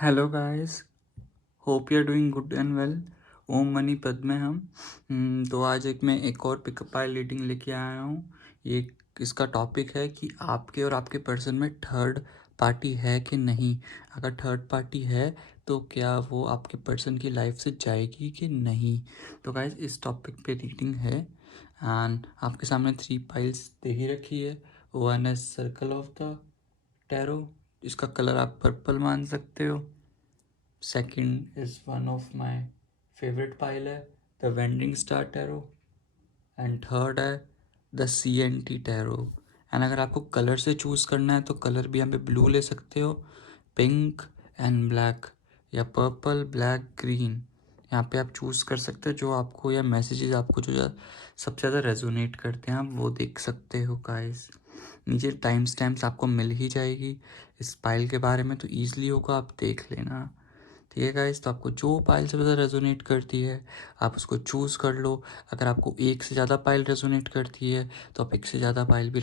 Hello guys, hope you are doing good and well. ओम मनी पद में हम तो आज मैं एक और पिकअप फाइल रीडिंग लेके आया हूँ। ये इसका टॉपिक है कि आपके और आपके पर्सन में थर्ड पार्टी है कि नहीं। अगर थर्ड पार्टी है तो क्या वो आपके पर्सन की लाइफ से जाएगी कि नहीं। तो गाइस इस टॉपिक पे रीडिंग है एंड आपके सामने 3 फाइल्स दे ही रखी है। वन है सर्कल ऑफ द टैरो, इसका कलर आप पर्पल मान सकते हो। Second is one of my favourite pile है the vending star tarot and third है द CNT टैरो। एंड अगर आपको कलर से चूज़ करना है तो कलर भी यहाँ पे ब्लू ले सकते हो, पिंक एंड ब्लैक, या पर्पल ब्लैक ग्रीन। यहाँ पे आप चूज़ कर सकते हो जो आपको या मैसेजेस आपको जो सबसे ज़्यादा रेजोनेट करते हैं आप वो देख सकते हो गाइस। नीचे टाइम स्टैम्प्स आपको मिल ही जाएगी इस पाइल के बारे में, तो ईजिली होगा, आप देख लेना। ठीक है गाइस, तो आपको जो पाइल सबसे ज़्यादा रेजोनेट करती है आप उसको चूज़ कर लो। अगर आपको एक से ज़्यादा पाइल रेजोनेट करती है तो आप एक से ज़्यादा पाइल भी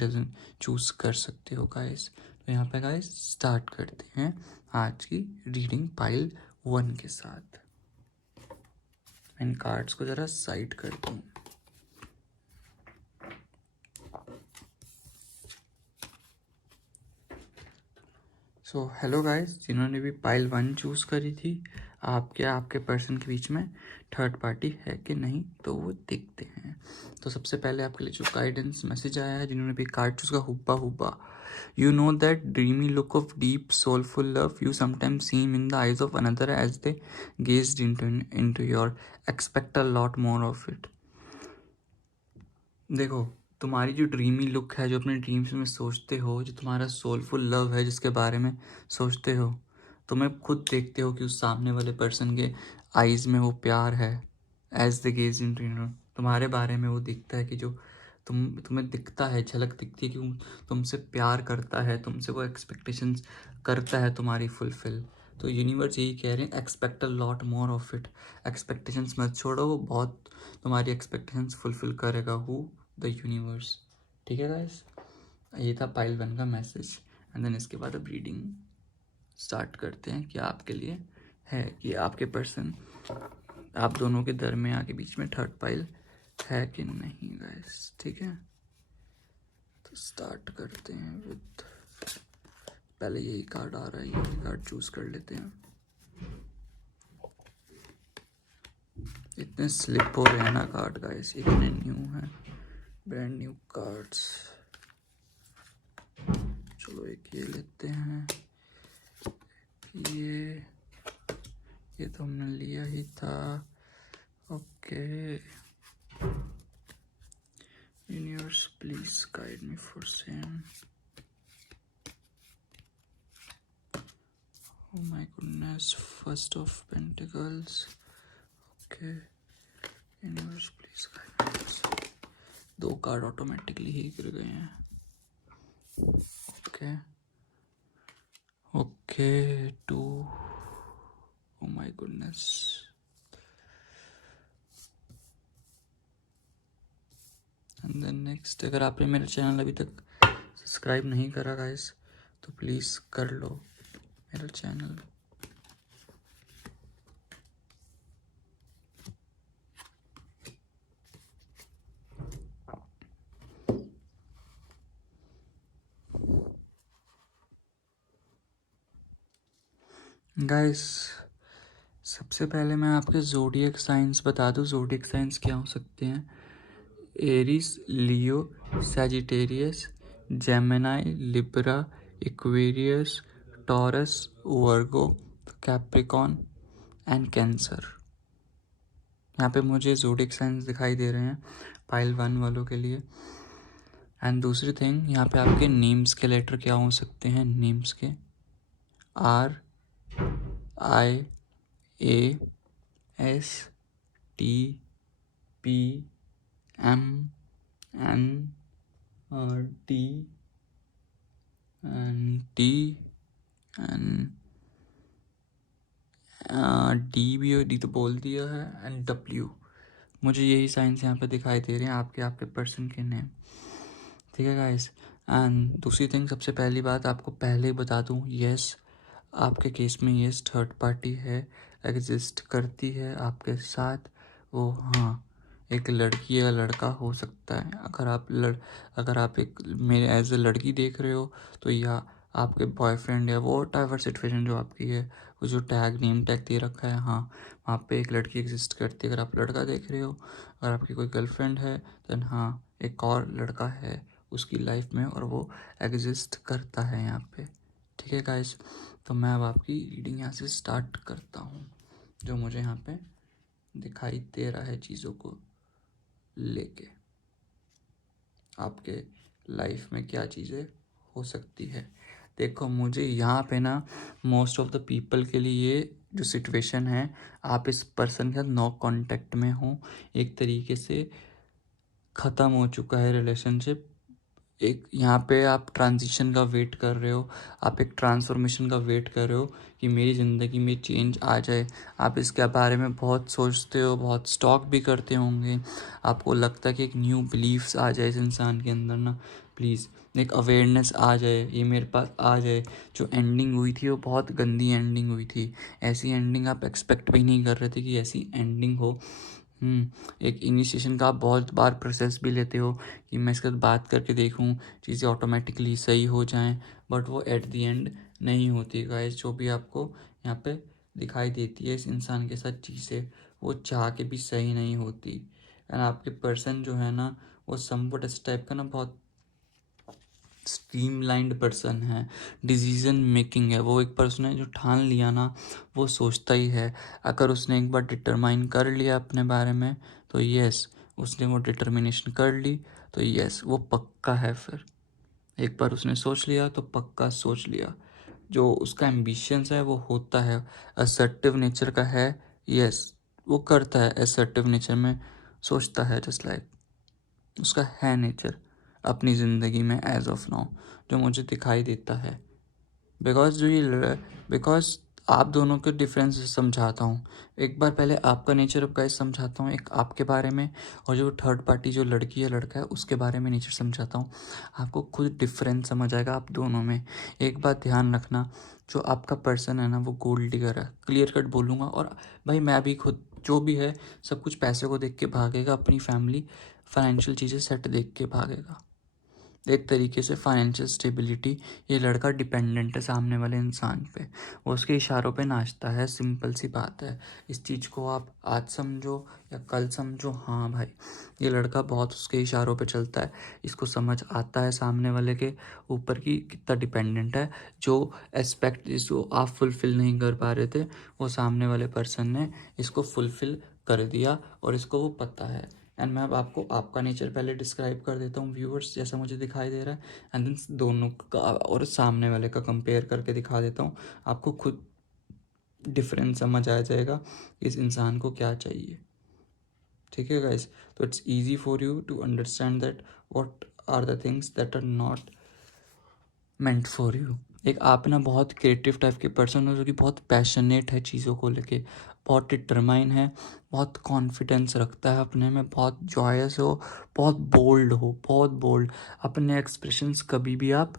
चूज़ कर सकते हो गाइस। तो यहाँ पे गाइस स्टार्ट करते हैं आज की रीडिंग पाइल 1 के साथ। इन कार्ड्स को ज़रा साइड करता हूँ। सो हेलो गाइस, जिन्होंने भी पाइल 1 चूज़ करी थी, आपके पर्सन के बीच में थर्ड पार्टी है कि नहीं तो वो देखते हैं। तो सबसे पहले आपके लिए जो गाइडेंस मैसेज आया है, जिन्होंने भी कार्ड चूज़ का hubba hubba, you know that dreamy look of deep soulful love you sometimes seem in the eyes of another as they gazed into your expect a lot more of it. देखो, तुम्हारी जो dreamy look है, जो अपने dreams में सोचते हो, जो तुम्हारा सोलफुल लव है जिसके बारे में सोचते हो, तुम्हें खुद देखते हो कि उस सामने वाले पर्सन के आईज़ में वो प्यार है। एज द गेज इन तुम्हारे बारे में वो दिखता है कि जो तुम्हें दिखता है, झलक दिखती है कि वो तुमसे प्यार करता है, तुमसे वो एक्सपेक्टेशंस करता है तुम्हारी फुलफिल। तो यूनिवर्स यही कह रहे हैं, expect a lot more of it. Expectations मत छोड़ो, वो बहुत तुम्हारी एक्सपेक्टेशंस फुलफिल करेगा हु द यूनिवर्स। ठीक है गाइस, ये था पाइल 1 का मैसेज। एंड देन इसके बाद अब रीडिंग स्टार्ट करते हैं कि आपके लिए है कि आपके पर्सन आप दोनों के दरमियान के बीच में थर्ड पाइल है कि नहीं गाइस। ठीक है, तो स्टार्ट करते हैं विद, पहले यही कार्ड आ रहा है, यही कार्ड चूज कर लेते हैं। इतने स्लिप हो रहे हैं ना कार्ड गाइस, इतने न्यू हैं, ब्रांड न्यू कार्ड्स। चलो एक ये लेते हैं, ये तो हमने लिया ही था। Okay, universe please guide me for same. Oh my goodness, first of pentacles. Okay, universe please guide me for same. 2 card automatically ही गिर गए हैं। Okay okay, 2, oh my goodness। And then next, अगर आपने मेरा चैनल अभी तक subscribe नहीं करा गाइस तो प्लीज़ कर लो मेरा चैनल। गाइस सबसे पहले मैं आपके ज़ोडिएक साइंस बता दूं। ज़ोडिएक साइंस क्या हो सकते हैं? Aries, Leo, Sagittarius, Gemini, Libra, Aquarius, Taurus, Virgo, Capricorn and cancer. यहाँ पे मुझे ज़ोडिएक साइंस दिखाई दे रहे हैं पाइल 1 वालों के लिए। एंड दूसरी थिंग, यहाँ पे आपके नेम्स के लेटर क्या हो सकते हैं? नेम्स के RIASTPMNRT डी भी, डी तो बोल दिया है, एंड W। मुझे यही साइंस यहाँ पे दिखाई दे रहे हैं आपके पर्सन के नेम। ठीक है गाइस, एंड दूसरी थिंग, सबसे पहली बात आपको पहले ही बता दूँ, यस आपके केस में ये थर्ड पार्टी है, एग्जिस्ट करती है आपके साथ। वो हाँ, एक लड़की या लड़का हो सकता है। अगर आप एक मेरे एज ए लड़की देख रहे हो तो, या आपके बॉयफ्रेंड या वो टाइवर सिचुएशन जो आपकी है, वो जो नेम टैग दे रखा है, हाँ वहाँ पे एक लड़की एग्जिस्ट करती है। अगर आप लड़का देख रहे हो, अगर आपकी कोई गर्लफ्रेंड है, देन हाँ एक और लड़का है उसकी लाइफ में और वो एग्जिस्ट करता है यहाँ पे। ठीक है गाइस, तो मैं अब आपकी रीडिंग यहाँ से स्टार्ट करता हूँ, जो मुझे यहाँ पे दिखाई दे रहा है चीज़ों को लेके। आपके लाइफ में क्या चीज़ें हो सकती है। देखो, मुझे यहाँ पे ना मोस्ट ऑफ द पीपल के लिए जो सिचुएशन है, आप इस पर्सन के साथ नो कांटेक्ट में हो, एक तरीके से ख़त्म हो चुका है रिलेशनशिप। एक यहाँ पे आप ट्रांजिशन का वेट कर रहे हो, आप एक ट्रांसफॉर्मेशन का वेट कर रहे हो कि मेरी ज़िंदगी में चेंज आ जाए। आप इसके बारे में बहुत सोचते हो, बहुत स्टॉक भी करते होंगे। आपको लगता है कि एक न्यू बिलीफ्स आ जाए इस इंसान के अंदर ना, प्लीज़ एक अवेयरनेस आ जाए, ये मेरे पास आ जाए। जो एंडिंग हुई थी वो बहुत गंदी एंडिंग हुई थी। ऐसी एंडिंग आप एक्सपेक्ट भी नहीं कर रहे थे कि ऐसी एंडिंग हो। एक इनिशिएशन का आप बहुत बार प्रोसेस भी लेते हो कि मैं इसके साथ बात करके देखूं, चीज़ें ऑटोमेटिकली सही हो जाएं, बट वो एट द एंड नहीं होती गाइस। जो भी आपको यहाँ पे दिखाई देती है इस इंसान के साथ चीज़ें, वो चाह के भी सही नहीं होती। एंड आपके पर्सन जो है ना, वो समवट इस टाइप का ना, बहुत स्ट्रीमलाइंड पर्सन है, डिसीजन मेकिंग है। वो एक पर्सन है जो ठान लिया ना, वो सोचता ही है। अगर उसने एक बार डिटरमाइन कर लिया अपने बारे में तो यस, उसने वो डिटर्मिनेशन कर ली तो यस, वो पक्का है। फिर एक बार उसने सोच लिया तो पक्का सोच लिया। जो उसका एम्बिशंस है वो होता है, असर्टिव नेचर का है, यस वो करता है। असर्टिव नेचर में सोचता है, जस्ट लाइक उसका है नेचर अपनी ज़िंदगी में एज ऑफ नाउ, जो मुझे दिखाई देता है। बिकॉज आप दोनों के डिफरेंस समझाता हूँ। एक बार पहले आपका नेचर अब गाइस समझाता हूँ, एक आपके बारे में, और जो थर्ड पार्टी जो लड़की या लड़का है उसके बारे में नेचर समझाता हूँ। आपको खुद डिफरेंस समझ आएगा आप दोनों में। एक बात ध्यान रखना, जो आपका पर्सन है ना वो गोल्ड डिगर है, क्लियर कट बोलूँगा। और भाई मैं भी खुद, जो भी है सब कुछ पैसे को देख के भागेगा, अपनी फैमिली फाइनेंशियल चीज़ें सेट देख के भागेगा। एक तरीके से फाइनेंशियल स्टेबिलिटी, ये लड़का डिपेंडेंट है सामने वाले इंसान पे, वो उसके इशारों पे नाचता है। सिंपल सी बात है, इस चीज़ को आप आज समझो या कल समझो, हाँ भाई ये लड़का बहुत उसके इशारों पे चलता है। इसको समझ आता है सामने वाले के ऊपर की कितना डिपेंडेंट है। जो एस्पेक्ट जिसको आप फुलफ़िल नहीं कर पा रहे थे, वो सामने वाले पर्सन ने इसको फुलफ़िल कर दिया और इसको वो पता है। एंड मैं अब आपको आपका नेचर पहले डिस्क्राइब कर देता हूँ व्यूअर्स, जैसा मुझे दिखाई दे रहा है, एंड देन दोनों का और सामने वाले का कंपेयर करके दिखा देता हूँ। आपको खुद डिफरेंस समझ आ जाएगा इस इंसान को क्या चाहिए। ठीक है गाइस, तो it's easy for you to understand that what are the things that are not meant for you. एक आप ना बहुत क्रिएटिव टाइप के पर्सन हो, जो कि बहुत पैशनेट है चीज़ों को लेके, बहुत डिटरमाइन है, बहुत कॉन्फिडेंस रखता है अपने में, बहुत जॉयस हो, बहुत बोल्ड हो, बहुत बोल्ड। अपने एक्सप्रेशंस कभी भी आप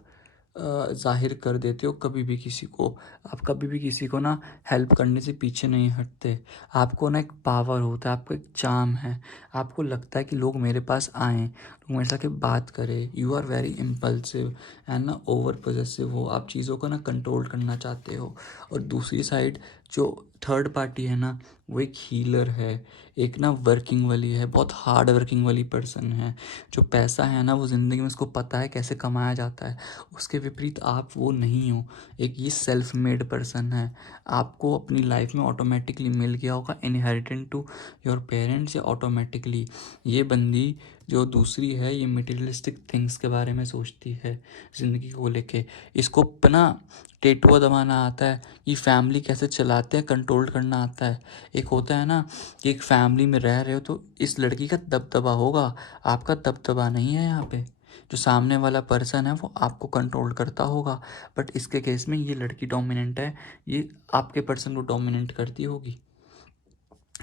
ज़ाहिर कर देते हो, कभी भी किसी को, आप कभी भी किसी को ना हेल्प करने से पीछे नहीं हटते। आपको ना एक पावर होता है, आपको एक चार्म है, आपको लगता है कि लोग मेरे पास आएँ, लोग मेरे साथ बात करें। You are very impulsive and ना ओवर पॉजेसिव हो, आप चीज़ों को ना कंट्रोल करना चाहते हो। और दूसरी साइड जो थर्ड पार्टी है ना, वो एक हीलर है, एक ना वर्किंग वाली है, बहुत हार्ड वर्किंग वाली पर्सन है। जो पैसा है ना वो ज़िंदगी में उसको पता है कैसे कमाया जाता है। उसके विपरीत आप वो नहीं हो, एक ये सेल्फ मेड पर्सन है। आपको अपनी लाइफ में ऑटोमेटिकली मिल गया होगा, इनहेरिटेंट टू योर पेरेंट्स, या ऑटोमेटिकली। ये बंदी जो दूसरी है, ये मटेरियलिस्टिक थिंग्स के बारे में सोचती है ज़िंदगी को लेके। इसको अपना टेटुआ दबाना आता है कि फैमिली कैसे चलाते हैं, कंट्रोल करना आता है। एक होता है ना कि एक फैमिली में रह रहे हो तो इस लड़की का दबदबा होगा, आपका दबदबा नहीं है यहाँ पे। जो सामने वाला पर्सन है वो आपको कंट्रोल करता होगा, बट इसके केस में ये लड़की डोमिनेंट है, ये आपके पर्सन को डोमिनेंट करती होगी।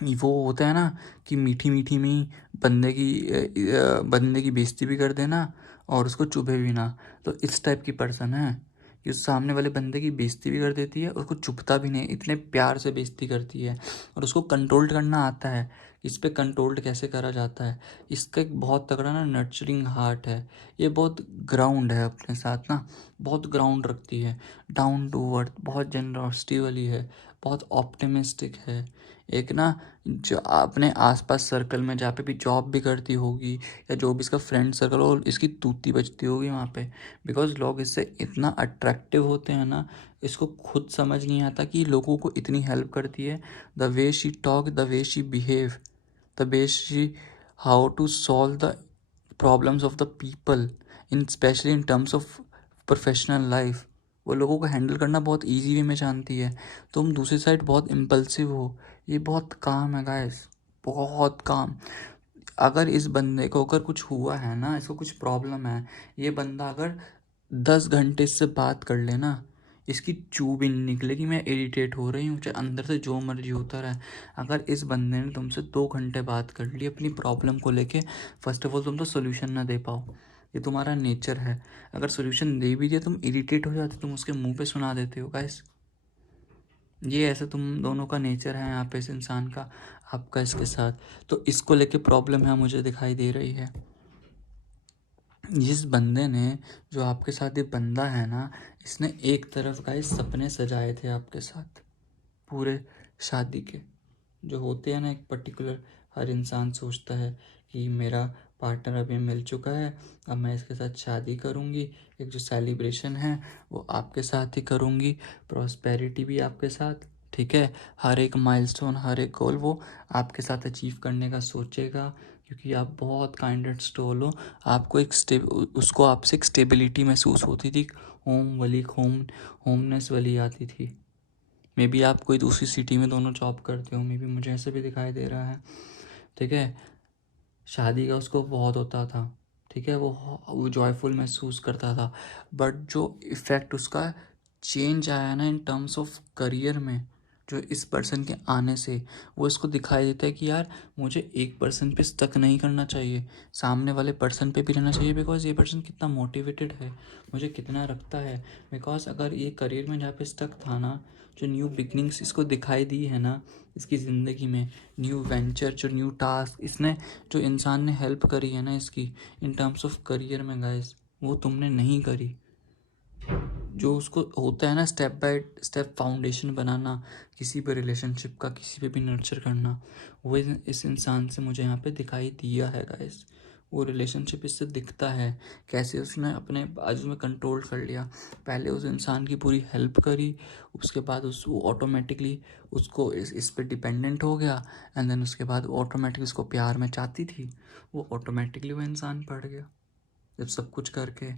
वो होता है ना कि मीठी मीठी में ही बंदे की बेइज्जती भी कर देना और उसको चुभे भी ना। तो इस टाइप की पर्सन है कि उस सामने वाले बंदे की बेइज्जती भी कर देती है और उसको चुभता भी नहीं, इतने प्यार से बेइज्जती करती है और उसको कंट्रोल करना आता है। इस पे कंट्रोल्ड कैसे करा जाता है, इसका एक बहुत तगड़ा ना नर्चरिंग हार्ट है। ये बहुत ग्राउंड है अपने साथ ना, बहुत ग्राउंड रखती है, डाउन टू अर्थ, बहुत जनरॉसिटी वाली है, बहुत ऑप्टिमिस्टिक है। एक ना जो अपने आसपास सर्कल में जहाँ पे भी जॉब भी करती होगी या जो भी इसका फ्रेंड सर्कल हो, इसकी तूती बजती होगी वहाँ पे, बिकॉज लोग इससे इतना अट्रैक्टिव होते हैं ना, इसको खुद समझ नहीं आता कि लोगों को इतनी हेल्प करती है। The way she talk, the way she behave, the way she how to solve the problems of the people in specially in terms of professional life, वो लोगों को हैंडल करना बहुत ईजी वे में जानती है। तुम दूसरी साइड बहुत इम्पल्सिव हो, ये बहुत काम है गाइस, बहुत काम। अगर इस बंदे को अगर कुछ हुआ है ना, इसको कुछ प्रॉब्लम है, ये बंदा अगर 10 घंटे इससे बात कर ले ना, इसकी चू भी नहीं निकलेगी मैं इरिटेट हो रही हूँ, चाहे अंदर से जो मर्जी होता रहे। अगर इस बंदे ने तुमसे 2 घंटे बात कर ली अपनी प्रॉब्लम को लेके, फर्स्ट ऑफ ऑल तुम तो सोल्यूशन ना दे पाओ, ये तुम्हारा नेचर है। अगर सोल्यूशन दे भी दिया तुम इरिटेट हो जाते, तुम उसके मुंह पे सुना देते हो गाइस। ये ऐसे तुम दोनों का नेचर है यहाँ पे, इस इंसान का, आपका इसके साथ। तो इसको लेके प्रॉब्लम है मुझे दिखाई दे रही है। जिस बंदे ने, जो आपके साथ ये बंदा है ना, इसने एक तरफ का सपने सजाए थे आपके साथ पूरे शादी के, जो होते हैं ना एक पर्टिकुलर, हर इंसान सोचता है कि मेरा पार्टनर अभी मिल चुका है, अब मैं इसके साथ शादी करूँगी, एक जो सेलिब्रेशन है वो आपके साथ ही करूँगी, प्रॉस्पेरिटी भी आपके साथ, ठीक है, हर एक माइलस्टोन, हर एक गोल वो आपके साथ अचीव करने का सोचेगा, क्योंकि आप बहुत काइंड स्टोल हो। आपको एक उसको आपसे एक स्टेबिलिटी महसूस होती थी, होमनेस वाली आती थी। मे बी आप कोई दूसरी सिटी में दोनों जॉब करते हो, मे बी मुझे ऐसे भी दिखाई दे रहा है, ठीक है। शादी का उसको बहुत होता था, ठीक है, वो जॉयफुल महसूस करता था, बट जो इफ़ेक्ट उसका चेंज आया ना इन टर्म्स ऑफ करियर में, जो इस पर्सन के आने से, वो इसको दिखाई देता है कि यार मुझे एक पर्सन पे स्टक नहीं करना चाहिए, सामने वाले पर्सन पे भी रहना चाहिए, बिकॉज ये पर्सन कितना मोटिवेटेड है, मुझे कितना रखता है। बिकॉज अगर ये करियर में जहाँ पे स्टक था ना, जो न्यू बिगनिंग्स इसको दिखाई दी है ना इसकी ज़िंदगी में, न्यू वेंचर, जो न्यू टास्क इसने, जो इंसान ने हेल्प करी है ना इसकी इन टर्म्स ऑफ करियर में गाइस, वो तुमने नहीं करी। जो उसको होता है ना स्टेप बाय स्टेप फाउंडेशन बनाना किसी भी रिलेशनशिप का, किसी पे भी नर्चर करना, वो इस इंसान से मुझे यहाँ पे दिखाई दिया है गाइस। वो रिलेशनशिप इससे दिखता है कैसे उसने अपने बाजू में कंट्रोल कर लिया। पहले उस इंसान की पूरी हेल्प करी, उसके बाद वो ऑटोमेटिकली उसको इस पे डिपेंडेंट हो गया, एंड देन उसके बाद ऑटोमेटिकली उसको प्यार में चाहती थी, वो ऑटोमेटिकली वो इंसान पड़ गया जब सब कुछ करके,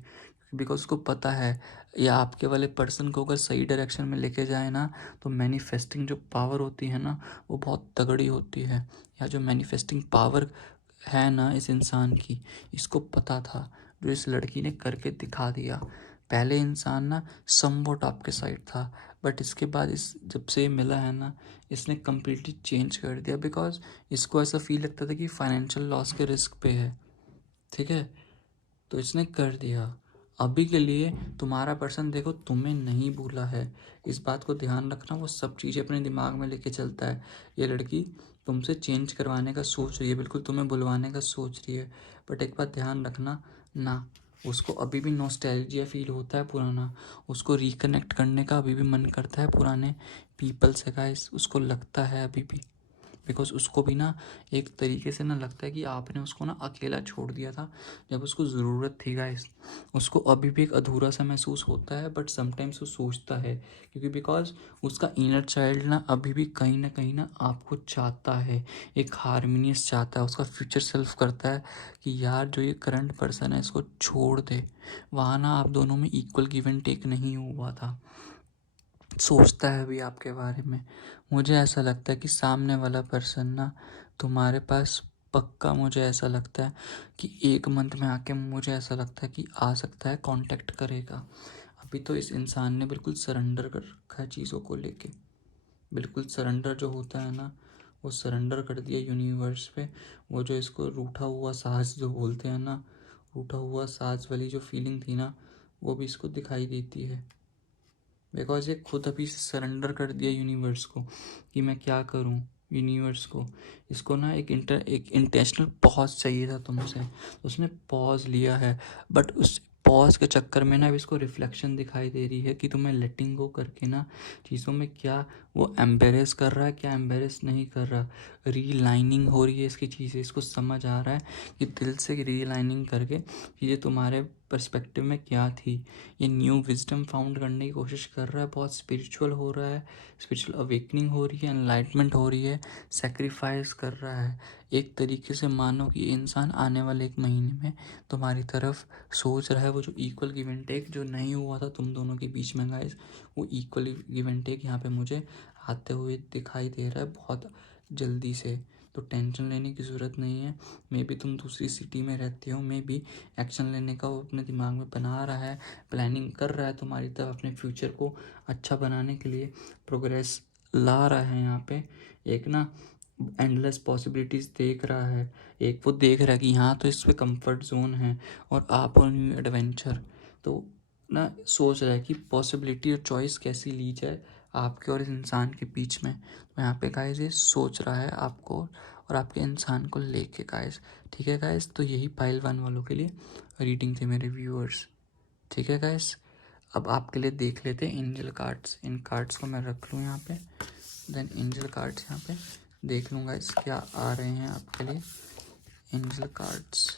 बिकॉज उसको पता है या आपके वाले पर्सन को अगर सही डायरेक्शन में लेके जाए ना, तो मैनिफेस्टिंग जो पावर होती है ना वो बहुत तगड़ी होती है। या जो मैनिफेस्टिंग पावर है ना इस इंसान की, इसको पता था, जो इस लड़की ने करके दिखा दिया। पहले इंसान ना समवॉट आपके साइड था, बट इसके बाद इस जब से ये मिला है ना, इसने कम्प्लीटली चेंज कर दिया, बिकॉज इसको ऐसा फील लगता था कि फाइनेंशियल लॉस के रिस्क पे है, ठीक है, तो इसने कर दिया। अभी के लिए तुम्हारा पर्सन देखो तुम्हें नहीं भूला है, इस बात को ध्यान रखना, वो सब चीज़ें अपने दिमाग में लेके चलता है। ये लड़की तुमसे चेंज करवाने का सोच रही है, बिल्कुल तुम्हें बुलवाने का सोच रही है, बट एक बात ध्यान रखना ना, उसको अभी भी नॉस्टैल्जिया फील होता है पुराना, उसको रिकनेक्ट करने का अभी भी मन करता है पुराने पीपल से गाइस, उसको लगता है अभी भी, बिकॉज उसको भी ना एक तरीके से ना लगता है कि आपने उसको ना अकेला छोड़ दिया था जब उसको ज़रूरत थी गाइस। उसको अभी भी एक अधूरा सा महसूस होता है, बट समटाइम्स वो सोचता है, क्योंकि बिकॉज उसका इनर चाइल्ड ना अभी भी कहीं ना आपको चाहता है, एक हारमोनियस चाहता है, उसका फ्यूचर सेल्फ करता है कि यार जो ये करंट पर्सन है इसको छोड़ दे। वहाँ ना आप दोनों में इक्वल गिव एंड टेक नहीं हुआ था, सोचता है अभी आपके बारे में। मुझे ऐसा लगता है कि सामने वाला पर्सन ना तुम्हारे पास पक्का, मुझे ऐसा लगता है कि 1 मंथ में आके, मुझे ऐसा लगता है कि आ सकता है, कांटेक्ट करेगा। अभी तो इस इंसान ने बिल्कुल सरेंडर कर रखा है चीज़ों को लेके, बिल्कुल सरेंडर जो होता है ना, वो सरेंडर कर दिया यूनिवर्स पे। वो जो इसको रूठा हुआ साहस जो बोलते हैं ना, रूठा हुआ साहस वाली जो फीलिंग थी ना, वो भी इसको दिखाई देती है। बिकॉज ये खुद अभी से सरेंडर कर दिया यूनिवर्स को कि मैं क्या करूँ। यूनिवर्स को इसको ना एक इंटेंशनल पॉज चाहिए था तुमसे, तो उसने पॉज लिया है। बट उस पॉज के चक्कर में ना अब इसको रिफ्लेक्शन दिखाई दे रही है कि तुम्हें लेटिंग गो करके ना चीज़ों में क्या वो एम्बेरेस कर रहा है, क्या एम्बेरेस नहीं कर रहा। रीलाइनिंग हो रही है इसकी चीज़ें, इसको समझ आ रहा है कि दिल से रीलाइनिंग करके चीज़ें तुम्हारे पर्सपेक्टिव में क्या थी। ये न्यू विजडम फाउंड करने की कोशिश कर रहा है, बहुत स्पिरिचुअल हो रहा है, स्पिरिचुअल अवेकनिंग हो रही है, एनलाइटमेंट हो रही है, सेक्रीफाइस कर रहा है। एक तरीके से मानो कि इंसान आने वाले 1 महीने में तुम्हारी तरफ सोच रहा है। वो जो इक्वल गिव एंड टेक जो नहीं हुआ था तुम दोनों के बीच में गाइस, वो इक्वल गिव एंड टेक यहाँ पे मुझे आते हुए दिखाई दे रहा है बहुत जल्दी से। तो टेंशन लेने की ज़रूरत नहीं है। मे बी तुम दूसरी सिटी में रहते हो, मे बी एक्शन लेने का वो अपने दिमाग में बना रहा है, प्लानिंग कर रहा है तुम्हारी तरफ अपने फ्यूचर को अच्छा बनाने के लिए, प्रोग्रेस ला रहा है यहाँ पे। एक ना एंडलेस पॉसिबिलिटीज़ देख रहा है, एक वो देख रहा है कि यहाँ तो इस पे कंफर्ट जोन है और आप और न्यू एडवेंचर। तो ना सोच रहा है कि पॉसिबिलिटी और चॉइस कैसी ली जाए आपके और इस इंसान के बीच में। तो यहाँ पे गाइस ये सोच रहा है आपको और आपके इंसान को लेके गाइस। ठीक है गाइस, तो यही पाइल 1 वालों के लिए रीडिंग थे मेरे व्यूअर्स। ठीक है गाइस, अब आपके लिए देख लेते हैं एंजल कार्ड्स। इन कार्ड्स को मैं रख लूँ यहाँ पे, देन एंजल कार्ड्स यहाँ पे देख लूँगा इस क्या आ रहे हैं आपके लिए एंजल कार्ड्स।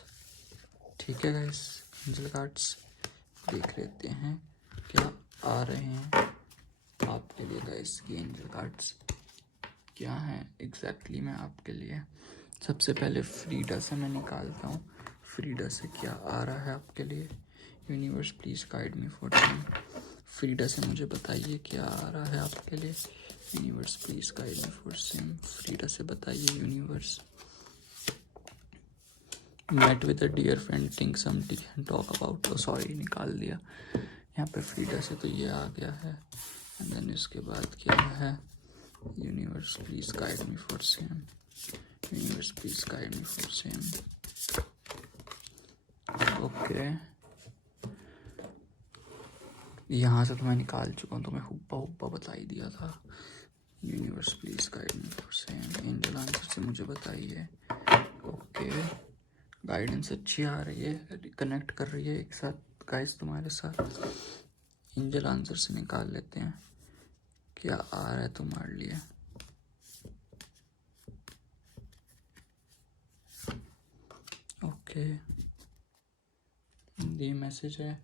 ठीक है गाइस, एंजल कार्ड्स देख लेते हैं क्या आ रहे हैं आपके लिए गाइस। ये एंजल कार्ड्स क्या हैं एग्जैक्टली मैं आपके लिए। सबसे पहले फ्रीडा से मैं निकालता हूँ, फ्रीडा से क्या आ रहा है आपके लिए। Universe please guide me for time. फ्रीडा से मुझे बताइए क्या आ रहा है आपके लिए। Universe please guide me for same. फ्रीडा से बताइए universe. Met with a dear friend, think some tea and talk about. तो सॉरी निकाल दिया यहाँ पे फ्रीडा से, तो ये आ गया है। एंड देन इसके बाद क्या है, universe please guide me for same. Universe please guide me for same. Okay, यहाँ से तो मैं निकाल चुका हूँ, तो मैं हुब्बा हुब्बा बता ही दिया था। Universe please guide me for same. Angel answer से मुझे बताइए। ओके, गाइडेंस अच्छी आ रही है, कनेक्ट कर रही है एक साथ गाइस तुम्हारे साथ। एंजल आंसर से निकाल लेते हैं क्या आ रहा है तुम्हारे लिए। ओके, ये मैसेज है।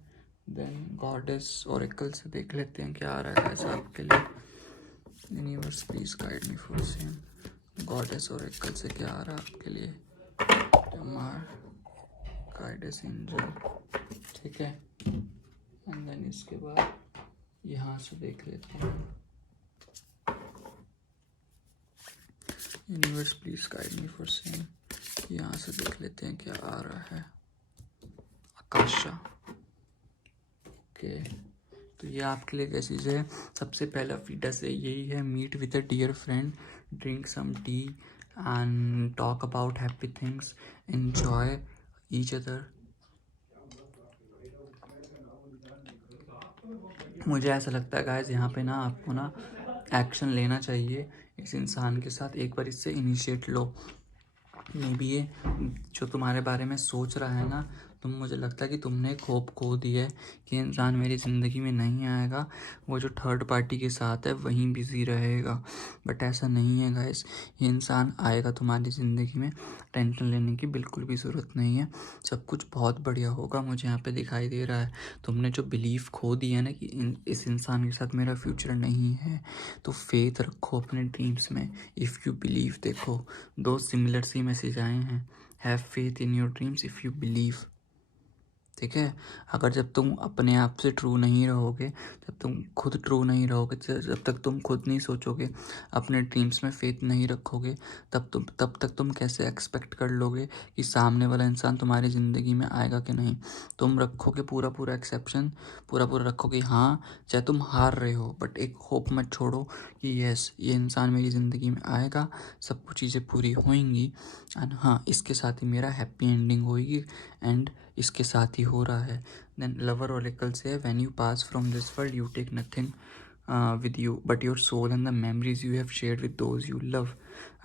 देन गॉडेस ओरेकल से देख लेते हैं क्या आ रहा है गाइस आपके लिए। Universe please guide me for same. Goddess Oracle से क्या आ रहा है आपके लिए। टमार गाइडेंस एंजल, ठीक है। एंड देन इसके बाद यहाँ से देख लेते हैं। Universe please guide me for same. यहाँ से देख लेते हैं क्या आ रहा है। आकाशा, ओके, तो ये आपके लिए कैसी चीज़ है। सबसे पहला फीटा से यही है, meet with a dear friend, drink some tea and talk about happy things, enjoy each other. मुझे ऐसा लगता है गाइस यहाँ पे ना आपको ना एक्शन लेना चाहिए इस इंसान के साथ। एक बार इससे इनिशिएट लो। मे बी ये जो तुम्हारे बारे में सोच रहा है ना, मुझे लगता है कि तुमने एक होप खो दी है कि इंसान मेरी ज़िंदगी में नहीं आएगा, वो जो थर्ड पार्टी के साथ है वहीं बिजी रहेगा। बट ऐसा नहीं है गाइस, ये इंसान आएगा तुम्हारी ज़िंदगी में। टेंशन लेने की बिल्कुल भी ज़रूरत नहीं है, सब कुछ बहुत बढ़िया होगा। मुझे यहाँ पे दिखाई दे रहा है तुमने जो बिलीफ खो दी है ना कि इस इंसान के साथ मेरा फ्यूचर नहीं है, तो फेथ रखो अपने ड्रीम्स में। इफ़ यू बिलीव, देखो 2 सिमिलर सी मैसेज आए हैं। Have faith in your dreams if you believe, ठीक है। अगर जब तुम अपने आप से ट्रू नहीं रहोगे, जब तुम खुद ट्रू नहीं रहोगे, जब तक तुम खुद नहीं सोचोगे, अपने ड्रीम्स में फेथ नहीं रखोगे, तब तक तुम कैसे एक्सपेक्ट कर लोगे कि सामने वाला इंसान तुम्हारी ज़िंदगी में आएगा कि नहीं। तुम रखोगे पूरा पूरा एक्सेप्शन, पूरा पूरा रखोगे हाँ, चाहे तुम हार रहे हो, बट एक होप मत छोड़ो कि यस ये इंसान मेरी ज़िंदगी में आएगा, सब कुछ चीज़ें पूरी होंगी एंड हाँ इसके साथ ही मेरा हैप्पी एंडिंग होगी एंड इसके साथ ही हो रहा है। देन लवर ओरेकल से, when you pass from this world you take nothing with you, but your soul and the memories you have shared with those you love.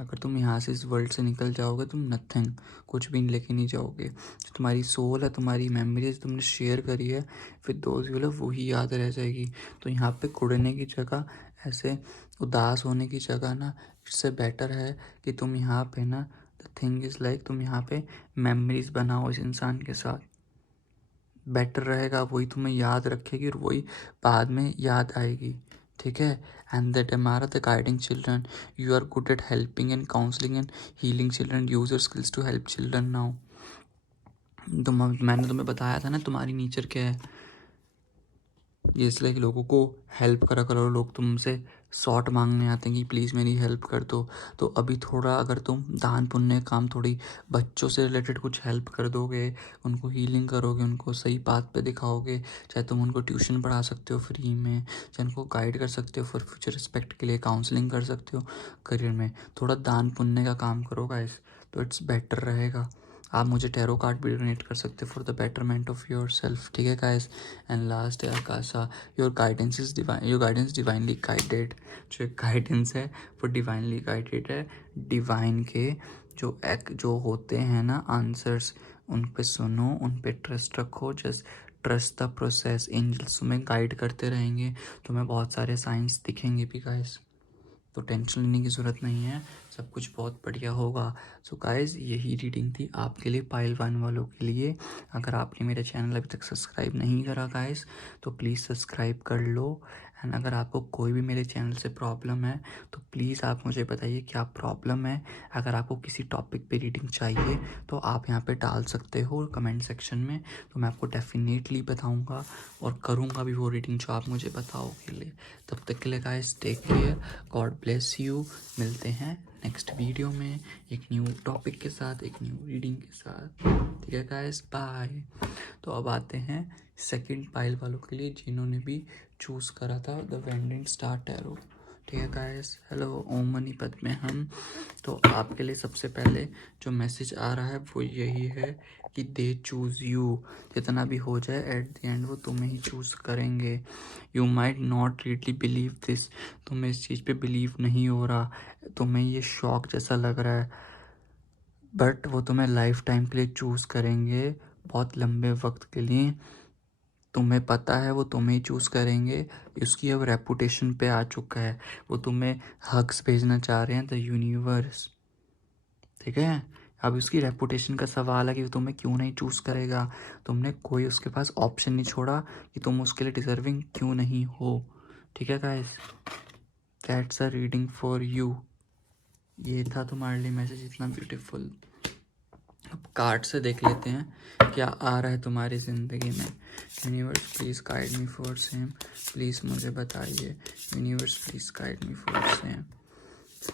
अगर तुम यहाँ से इस वर्ल्ड से निकल जाओगे तुम नथिंग, कुछ भी लेके नहीं जाओगे। जो तुम्हारी सोल है, तुम्हारी मेमोरीज तुमने शेयर करी है विद दोज यू लव, वही याद रह जाएगी। तो यहाँ पे कुड़ने की जगह, ऐसे उदास होने की जगह ना, इससे बेटर है कि तुम यहाँ पे ना, द थिंग इज़ लाइक, तुम यहाँ पे मेमोरीज बनाओ इस इंसान के साथ, बेटर रहेगा। वही तुम्हें याद रखेगी और वही बाद में याद आएगी, ठीक है। एंड दैट हमारा the guiding children, you are good at helping and counselling and healing children, use your skills to help children now. मैंने तुम्हें बताया था ना तुम्हारी नेचर क्या है, ये इसलिए कि लोगों को हेल्प करा करो। लोग तुमसे सॉर्ट मांगने आते हैं कि प्लीज़ मेरी हेल्प कर दो। तो अभी थोड़ा अगर तुम दान पुण्य काम, थोड़ी बच्चों से रिलेटेड कुछ हेल्प कर दोगे, उनको हीलिंग करोगे, उनको सही बात पे दिखाओगे, चाहे तुम उनको ट्यूशन पढ़ा सकते हो फ्री में, चाहे उनको गाइड कर सकते हो फॉर फ्यूचर रिस्पेक्ट के लिए, काउंसलिंग कर सकते हो करियर में, थोड़ा दान पुण्य का काम करो गाइस, तो इट्स बेटर रहेगा। आप मुझे टैरो कार्ड भी डोनेट कर सकते हो for the betterment of your self, ठीक है गाइस। एंड लास्ट है Akasha, your guidance is divine, your guidance divinely guided. जो गाइडेंस है वो डिवाइनली गाइडेड है। डिवाइन के जो होते हैं ना आंसर्स, उन पे सुनो, उन पे ट्रस्ट रखो, just trust the process. Angels तुम्हें गाइड करते रहेंगे, तुम्हें बहुत सारे साइंस दिखेंगे भी गाइस, तो टेंशन लेने की ज़रूरत नहीं है, सब कुछ बहुत बढ़िया होगा। सो गाइस, यही रीडिंग थी आपके लिए, पाइल 1 वालों के लिए। अगर आपने मेरा चैनल अभी तक सब्सक्राइब नहीं करा गाइस, तो प्लीज़ सब्सक्राइब कर लो। एंड अगर आपको कोई भी मेरे चैनल से प्रॉब्लम है तो प्लीज़ आप मुझे बताइए क्या प्रॉब्लम है। अगर आपको किसी टॉपिक पे रीडिंग चाहिए तो आप यहाँ पे डाल सकते हो कमेंट सेक्शन में, तो मैं आपको डेफिनेटली बताऊँगा और करूँगा भी वो रीडिंग जो आप मुझे बताओगे। तब तक के लिए guys take care, God bless you. मिलते हैं नेक्स्ट वीडियो में एक न्यू टॉपिक के साथ, एक न्यू रीडिंग के साथ, ठीक है गाइस, बाय। तो अब आते हैं सेकंड पाइल वालों के लिए जिन्होंने भी चूज़ करा था द वेंडिंग स्टार टैरो, ठीक है गाइस। हेलो, ओम मनी पद्मे हम। तो आपके लिए सबसे पहले जो मैसेज आ रहा है वो यही है कि दे चूज़ यू, जितना भी हो जाए एट द एंड वो तुम्हें ही चूज़ करेंगे। You might not really believe this, तुम्हें इस चीज़ पे बिलीव नहीं हो रहा, तुम्हें ये शौक जैसा लग रहा है, बट वो तुम्हें लाइफ टाइम के लिए चूज़ करेंगे, बहुत लंबे वक्त के लिए। तुम्हें पता है वो तुम्हें ही चूज़ करेंगे, उसकी अब रेपुटेशन पे आ चुका है, वो तुम्हें हग्स भेजना चाह रहे हैं द यूनिवर्स, ठीक है। अब उसकी रेपुटेशन का सवाल है कि वो तुम्हें क्यों नहीं चूज़ करेगा। तुमने कोई उसके पास ऑप्शन नहीं छोड़ा कि तुम उसके लिए डिजर्विंग क्यों नहीं हो, ठीक है guys. That's a reading for you. ये था तुम्हारे लिए मैसेज, इतना ब्यूटीफुल। अब कार्ड से देख लेते हैं क्या आ रहा है तुम्हारी ज़िंदगी में। Universe please guide me for same, please मुझे बताइए। Universe please guide me for same,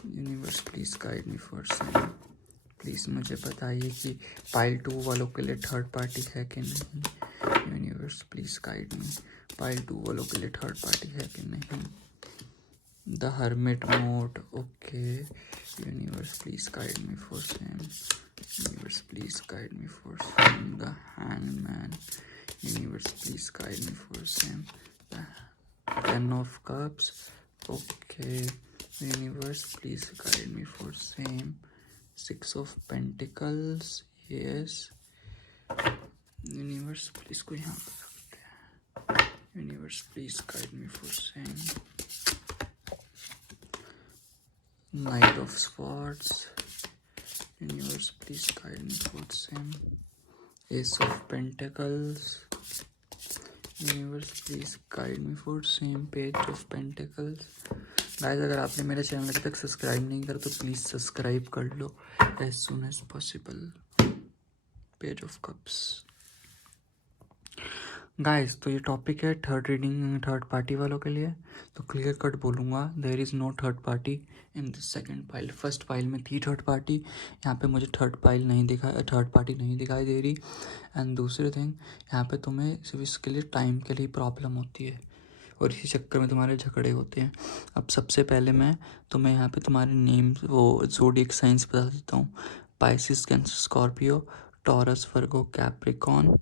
universe please guide me for same. Please मुझे बताइए कि पाइल 2 वालों के लिए थर्ड पार्टी है कि नहीं। Universe please guide me, pile 2 वालों के लिए थर्ड पार्टी है कि नहीं। The hermit mode, okay. Universe please guide me for same, universe please guide me for same. The hangman, universe please guide me for same. The 10 of cups, okay. Universe please guide me for same. 6 of Pentacles, yes. Universe please को यहाँ पर रखते हैं। Universe please guide me for same. Night of swords, universe please guide me for same. S of pentacles, universe please guide me for same. Page of pentacles. Guys, अगर आपने मेरे channel अभी तक सब्सक्राइब नहीं करा तो प्लीज़ सब्सक्राइब कर लो as soon as possible. Page of cups. Guys, तो ये टॉपिक है थर्ड रीडिंग, थर्ड पार्टी वालों के लिए। तो क्लियर कट बोलूँगा, there is no third party in this second pile. First pile में थी थर्ड पार्टी, यहाँ पे मुझे थर्ड पार्टी नहीं दिखाई दे रही। एंड दूसरी थिंग, यहाँ पे तुम्हें सिर्फ इसके लिए टाइम के लिए प्रॉब्लम होती है और इसी चक्कर में तुम्हारे झगड़े होते हैं। अब सबसे पहले मैं तुम्हें यहाँ पे तुम्हारे नेम, वो ज़ोडिएक साइंस बता देता हूँ। Pisces, cancer, Scorpio, taurus, Virgo, Capricorn,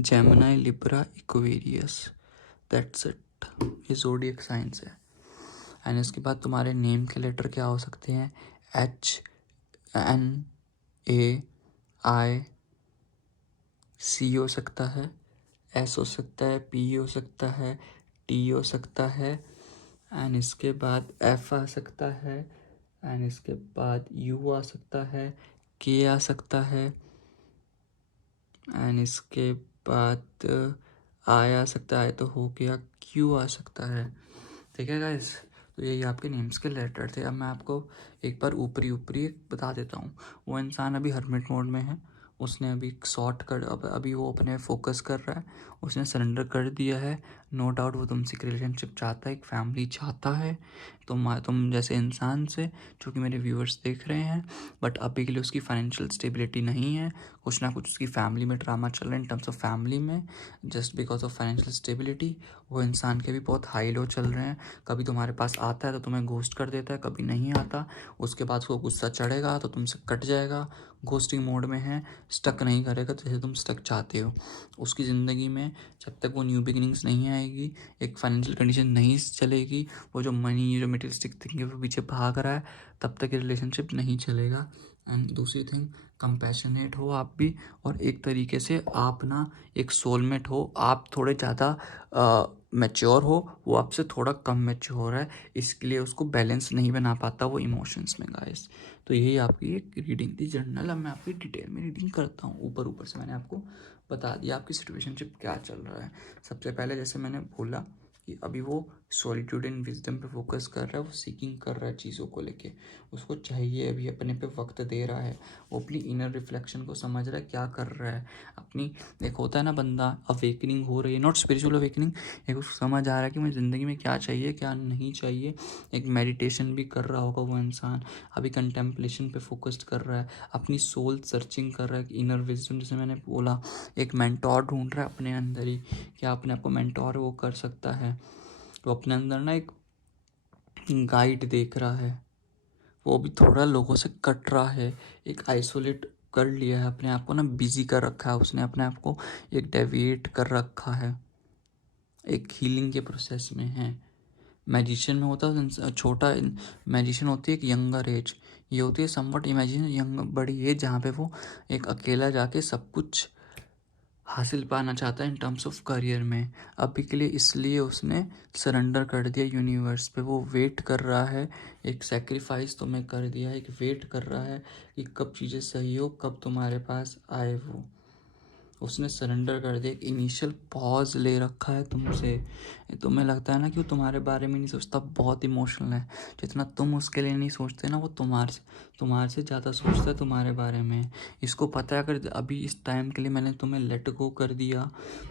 Gemini, Libra, Aquarius. That's it, ये ज़ोडिएक साइंस है। एंड इसके बाद तुम्हारे नेम के लेटर क्या हो सकते हैं, HNAIC हो सकता है, S हो सकता है, P हो सकता है, T हो सकता है, एंड इसके बाद F आ सकता है, एंड इसके बाद U आ सकता है, K आ सकता है, एंड इसके बाद I आ सकता है, तो हो गया Q आ सकता है। ठीक है गाइस, तो यही आपके नेम्स के लेटर थे। अब मैं आपको एक बार ऊपरी ऊपरी बता देता हूँ। वो इंसान अभी हर्मिट मोड में है, उसने अभी सॉर्ट कर अभी वो अपने फोकस कर रहा है, उसने सरेंडर कर दिया है। नो डाउट वो तुमसे एक रिलेशनशिप चाहता है, एक फैमिली चाहता है तुम जैसे इंसान से, जो कि मेरे व्यूअर्स देख रहे हैं। बट अभी के लिए उसकी फाइनेंशियल स्टेबिलिटी नहीं है, कुछ ना कुछ उसकी फैमिली में ड्रामा चल रहा है इन टर्म्स ऑफ फैमिली में, just because of financial stability. वो इंसान के भी बहुत हाई लो चल रहे हैं, कभी तुम्हारे पास आता है तो तुम्हें घोस्ट कर देता है, कभी नहीं आता, उसके बाद उसको गुस्सा चढ़ेगा तो तुमसे कट जाएगा, घोस्टिंग मोड में है, स्टक नहीं करेगा जैसे तुम स्टक चाहते हो। उसकी ज़िंदगी में जब तक वो न्यू बिगिनिंग्स नहीं आएगी, एक फाइनेंशियल कंडीशन नहीं चलेगी, वो जो मनी जो मटेरियलिस्टिक थिंग है वो पीछे भाग रहा है, तब तक ये रिलेशनशिप नहीं चलेगा। एंड दूसरी थिंग, कंपैशनेट हो आप भी, और एक तरीके से आप ना एक सोलमेट हो, आप थोड़े ज़्यादा मैच्योर हो, वो आपसे थोड़ा कम मैच्योर है, इसके लिए उसको बैलेंस नहीं बना पाता वो इमोशंस में गाइस। तो यही आपकी एक रीडिंग थी जनरल। अब मैं आपकी डिटेल में रीडिंग करता हूँ। ऊपर ऊपर से मैंने आपको बता दिया आपकी सिचुएशनशिप क्या चल रहा है। सबसे पहले जैसे मैंने बोला कि अभी वो सॉलिट्यूड एंड विजडम पे फोकस कर रहा है, वो सीकिंग कर रहा है चीज़ों को लेके, उसको चाहिए, अभी अपने पे वक्त दे रहा है, वो अपनी इनर रिफ्लेक्शन को समझ रहा है क्या कर रहा है अपनी। एक होता है ना बंदा अवेकनिंग हो रही है, नॉट स्पिरिचुअल अवेकनिंग, एक उसको समझ आ रहा है कि मुझे ज़िंदगी में क्या चाहिए क्या नहीं चाहिए। एक मेडिटेशन भी कर रहा होगा वो इंसान, अभी कंटेम्पलेशन पे फोकस्ड कर रहा है, अपनी सोल सर्चिंग कर रहा है, इनर विजडम जैसे मैंने बोला, एक मेंटोर ढूंढ रहा है अपने अंदर ही, क्या अपने आप को मेंटोर वो कर सकता है। तो अपने अंदर ना एक गाइड देख रहा है, वो भी थोड़ा लोगों से कट रहा है, एक आइसोलेट कर लिया है अपने आप को ना, बिजी कर रखा है उसने अपने आप को, एक डेविएट कर रखा है, एक हीलिंग के प्रोसेस में है। मैजिशियन में होता है छोटा, मैजिशियन होती है एक यंगर एज, ये होती है समवट इमेजिन यंग बड़ी एज, जहाँ पे वो एक अकेला जाके सब कुछ हासिल पाना चाहता है इन टर्म्स ऑफ करियर में। अभी के लिए इसलिए उसने सरेंडर कर दिया यूनिवर्स पे, वो वेट कर रहा है, एक सेक्रीफाइस तुम्हें कर दिया है, एक वेट कर रहा है कि कब चीज़ें सही हो, कब तुम्हारे पास आए वो। उसने सरेंडर कर दिया, एक इनिशियल पॉज ले रखा है तुमसे। तुम्हें लगता है ना कि वो तुम्हारे बारे में नहीं सोचता, बहुत इमोशनल है, जितना तुम उसके लिए नहीं सोचते ना, वो तुम्हारे से ज़्यादा सोचता है तुम्हारे बारे में। इसको पता है अगर अभी इस टाइम के लिए मैंने तुम्हें लेट गो कर दिया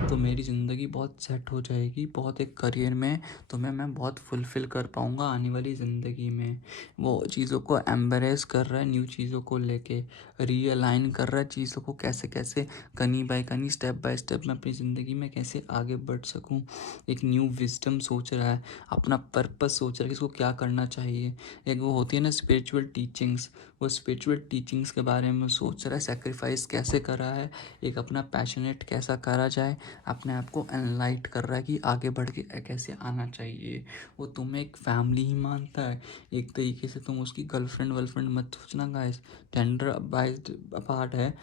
तो मेरी ज़िंदगी बहुत सेट हो जाएगी, बहुत एक करियर में तुम्हें मैं बहुत फुलफ़िल कर पाऊँगा आने वाली ज़िंदगी में। वो चीज़ों को एम्ब्रेस कर रहा है, न्यू चीज़ों को लेके रीअलाइन कर रहा है चीज़ों को, कैसे कैसे कनी बाय कनी स्टेप बाय स्टेप मैं अपनी ज़िंदगी में कैसे आगे बढ़ सकूं। एक न्यू विजडम सोच रहा है, अपना पर्पस सोच रहा है कि इसको क्या करना चाहिए। एक वो होती है ना स्पिरिचुअल टीचिंग्स, वो स्पिरिचुअल टीचिंग्स के बारे में सोच रहा है, सेक्रीफाइस कैसे करा है, एक अपना पैशनेट कैसा करा जाए, अपने आप को एनलाइट कर रहा है कि आगे बढ़ के कैसे आना चाहिए। वो तुम्हें एक फैमिली ही मानता है, एक तरीके से तुम उसकी गर्लफ्रेंड वर्लफ्रेंड मत सोचना गाइस, जेंडर बाइज्ड अपार्ट है,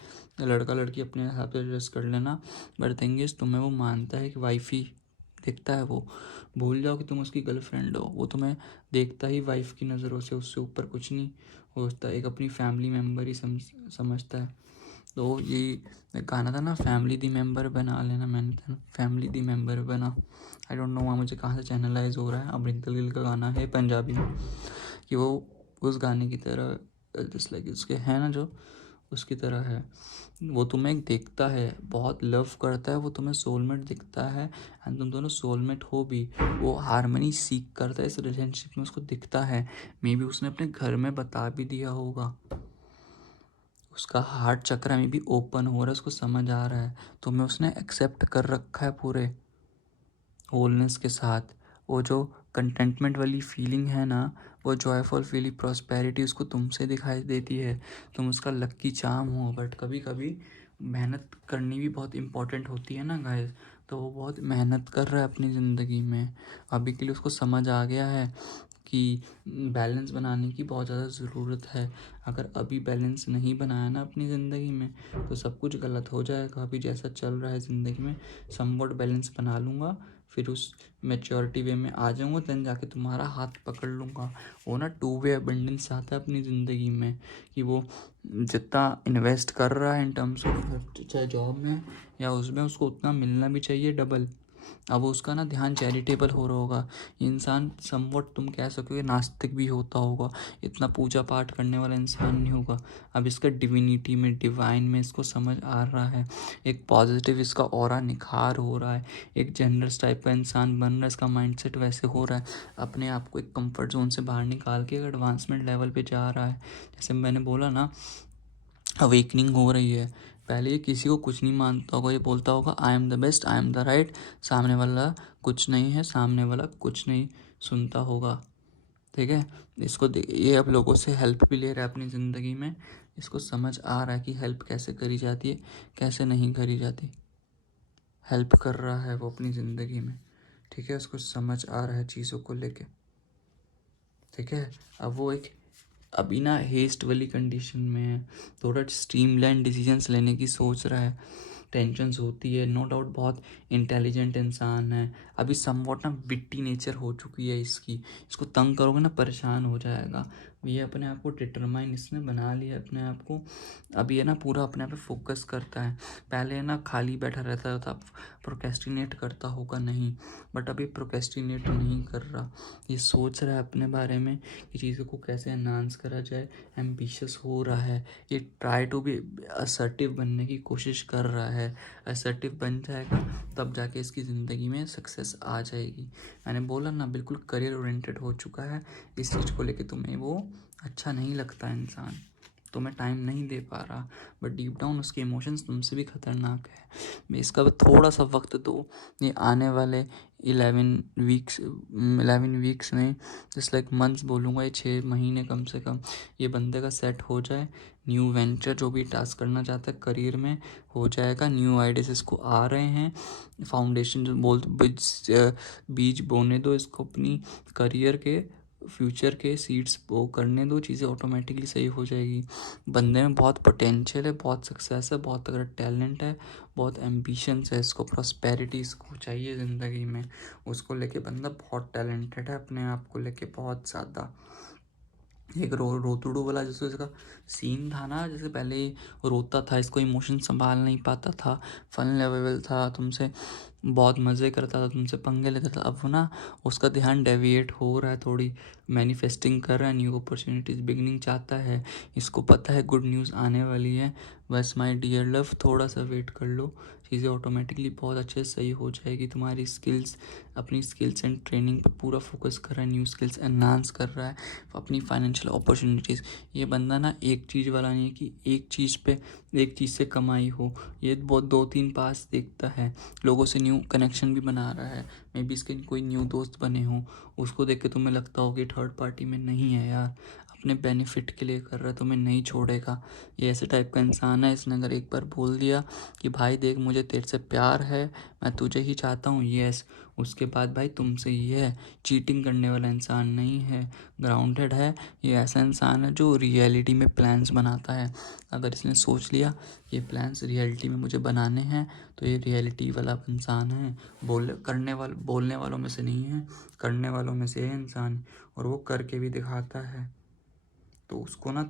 लड़का लड़की अपने हिसाब से एडजस्ट कर लेना, बट थिंग इज तुम्हें वो मानता है कि वाइफ ही देखता है। वो भूल जाओ कि तुम उसकी गर्लफ्रेंड हो, वो तुम्हें देखता ही वाइफ की नज़रों से, उससे ऊपर कुछ नहीं होता, एक अपनी फैमिली मेम्बर ही समझता है। तो ये गाना था ना, फैमिली दी मेंबर बना लेना, मैंने था फैमिली दी मेंबर बना, आई डोंट नो वहाँ मुझे कहाँ से चैनलाइज हो रहा है। अमरिंदर गिल का गाना है पंजाबी में, कि वो उस गाने की तरह जस्ट लाइक उसके है ना जो उसकी तरह है। वो तुम्हें देखता है, बहुत लव करता है, वो तुम्हें सोलमेट दिखता है, एंड तुम दोनों सोलमेट हो भी। वो हारमनी सीख करता है इस रिलेशनशिप में, उसको दिखता है, मे बी उसने अपने घर में बता भी दिया होगा, उसका हार्ट चक्र में भी ओपन हो रहा है, उसको समझ आ रहा है, तुम्हें उसने एक्सेप्ट कर रखा है पूरे होलनेस के साथ। वो जो कंटेंटमेंट वाली फीलिंग है ना, वो जॉयफुल फीलिंग, प्रॉस्पेरिटी उसको तुमसे दिखाई देती है, तुम उसका लक्की चार्म हो। बट कभी कभी मेहनत करनी भी बहुत इंपॉर्टेंट होती है ना गाइस, तो वो बहुत मेहनत कर रहा है अपनी ज़िंदगी में। अभी के लिए उसको समझ आ गया है कि बैलेंस बनाने की बहुत ज़्यादा ज़रूरत है। अगर अभी बैलेंस नहीं बनाया ना अपनी ज़िंदगी में तो सब कुछ गलत हो जाएगा। अभी जैसा चल रहा है ज़िंदगी में समवॉट बैलेंस बना लूँगा, फिर उस मैच्योरिटी वे में आ जाऊँगा, देन जाके तुम्हारा हाथ पकड़ लूँगा। वो ना टू वे अबंडेंस आता है अपनी ज़िंदगी में कि वो जितना इन्वेस्ट कर रहा है इन टर्म्स ऑफ चाहे जॉब में या उसमें, उसको उतना मिलना भी चाहिए डबल। अब उसका ना ध्यान चैरिटेबल हो रहा होगा। इंसान समवट तुम कह सकोगे नास्तिक भी होता होगा, इतना पूजा पाठ करने वाला इंसान नहीं होगा। अब इसका डिविनिटी में, डिवाइन में इसको समझ आ रहा है, एक पॉजिटिव इसका ऑरा निखार हो रहा है, एक जनरस टाइप का इंसान बन रहा है, इसका माइंडसेट वैसे हो रहा है, अपने आप को एक कंफर्ट जोन से बाहर निकाल के एडवांसमेंट लेवल पे जा रहा है। जैसे मैंने बोला ना, अवेकनिंग हो रही है। पहले ये किसी को कुछ नहीं मानता होगा, ये बोलता होगा I am the best, I am the right, सामने वाला कुछ नहीं है, सामने वाला कुछ नहीं सुनता होगा। ठीक है, इसको ये अब लोगों से हेल्प भी ले रहा है अपनी ज़िंदगी में। इसको समझ आ रहा है कि हेल्प कैसे करी जाती है, कैसे नहीं करी जाती। हेल्प कर रहा है वो अपनी ज़िंदगी में। ठीक है, उसको समझ आ रहा है चीज़ों को लेके। ठीक है, अब वो एक अभी ना हेस्ट वाली कंडीशन में है, थोड़ा स्ट्रीमलाइन डिसीजंस लेने की सोच रहा है, टेंशन्स होती है, नो डाउट बहुत इंटेलिजेंट इंसान है। अभी समवॉट ना विट्टी नेचर हो चुकी है इसकी, इसको तंग करोगे ना परेशान हो जाएगा। ये अपने आप को डिटरमाइन इसने बना लिया अपने आप को। अभी ये ना पूरा अपने आप पे फोकस करता है। पहले ना खाली बैठा रहता था, प्रोक्रेस्टिनेट करता होगा नहीं, बट अभी प्रोक्रेस्टिनेट नहीं कर रहा। ये सोच रहा है अपने बारे में कि चीज़ों को कैसे एनहांस करा जाए, एम्बिशियस हो रहा है, ये ट्राई टू बी असर्टिव बनने की कोशिश कर रहा है। असर्टिव बन जाएगा तब जाके इसकी ज़िंदगी में सक्सेस आ जाएगी। मैंने बोला ना, बिल्कुल करियर ओरिएंटेड हो चुका है। इस चीज़ को लेके तुम्हें वो अच्छा नहीं लगता इंसान, तुम्हें टाइम नहीं दे पा रहा, बट डीप डाउन उसके इमोशंस तुमसे भी खतरनाक है। मैं इसका थोड़ा सा वक्त दो, ये आने वाले 11 वीक्स में, जस्ट लाइक मंथ्स बोलूँगा, ये 6 महीने कम से कम ये बंदे का सेट हो जाए। न्यू वेंचर जो भी टास्क करना चाहता है करियर में हो जाएगा। न्यू आइडियाज इसको आ रहे हैं, फाउंडेशन जो बीज बोने दो इसको अपनी करियर के, फ्यूचर के सीड्स वो करने दो, चीज़ें ऑटोमेटिकली सही हो जाएगी। बंदे में बहुत पोटेंशियल है, बहुत सक्सेस है, बहुत अगर टैलेंट है, बहुत एम्बिशंस है, इसको प्रॉस्पेरिटी इसको चाहिए ज़िंदगी में। उसको लेके बंदा बहुत टैलेंटेड है, अपने आप को लेके बहुत ज़्यादा। एक रोतुड़ू वाला जैसे इसका सीन था ना, जैसे पहले रोता था, इसको इमोशन संभाल नहीं पाता था, फन लेवल था, तुमसे बहुत मज़े करता था, तुमसे पंगे लेता था। अब ना उसका ध्यान डेविएट हो रहा है, थोड़ी मैनिफेस्टिंग कर रहा है, न्यू अपॉर्चुनिटीज़ बिगनिंग चाहता है। इसको पता है गुड न्यूज़ आने वाली है। बस माय डियर लव, थोड़ा सा वेट कर लो, चीज़ें ऑटोमेटिकली बहुत अच्छे से सही हो जाएगी। तुम्हारी स्किल्स, अपनी स्किल्स एंड ट्रेनिंग पर पूरा फोकस कर रहा है, न्यू स्किल्स एनहांस कर रहा है, अपनी फाइनेंशियल अपॉर्चुनिटीज़। ये बंदा ना एक चीज़ वाला नहीं है कि एक चीज़ से कमाई हो, ये बहुत 2-3 पास देखता है, लोगों से न्यू कनेक्शन भी बना रहा है। मे बी इसके कोई न्यू दोस्त बने हों, उसको देख के तुम्हें लगता हो कि थर्ड पार्टी में नहीं है यार, अपने बेनिफिट के लिए कर रहा है, तुम्हें नहीं छोड़ेगा। ये ऐसे टाइप का इंसान है। इसने अगर एक बार बोल दिया कि भाई देख मुझे तेरे से प्यार है, मैं तुझे ही चाहता हूँ, यस, उसके बाद भाई तुमसे ही है। चीटिंग करने वाला इंसान नहीं है, ग्राउंडेड है। ये ऐसा इंसान है जो रियलिटी में प्लान्स बनाता है। अगर इसने सोच लिया ये प्लान्स रियलिटी में मुझे बनाने हैं तो ये रियलिटी वाला इंसान है। बोलने वालों में से नहीं है, करने वालों में से है इंसान, और वो करके भी दिखाता है। तो उसको ना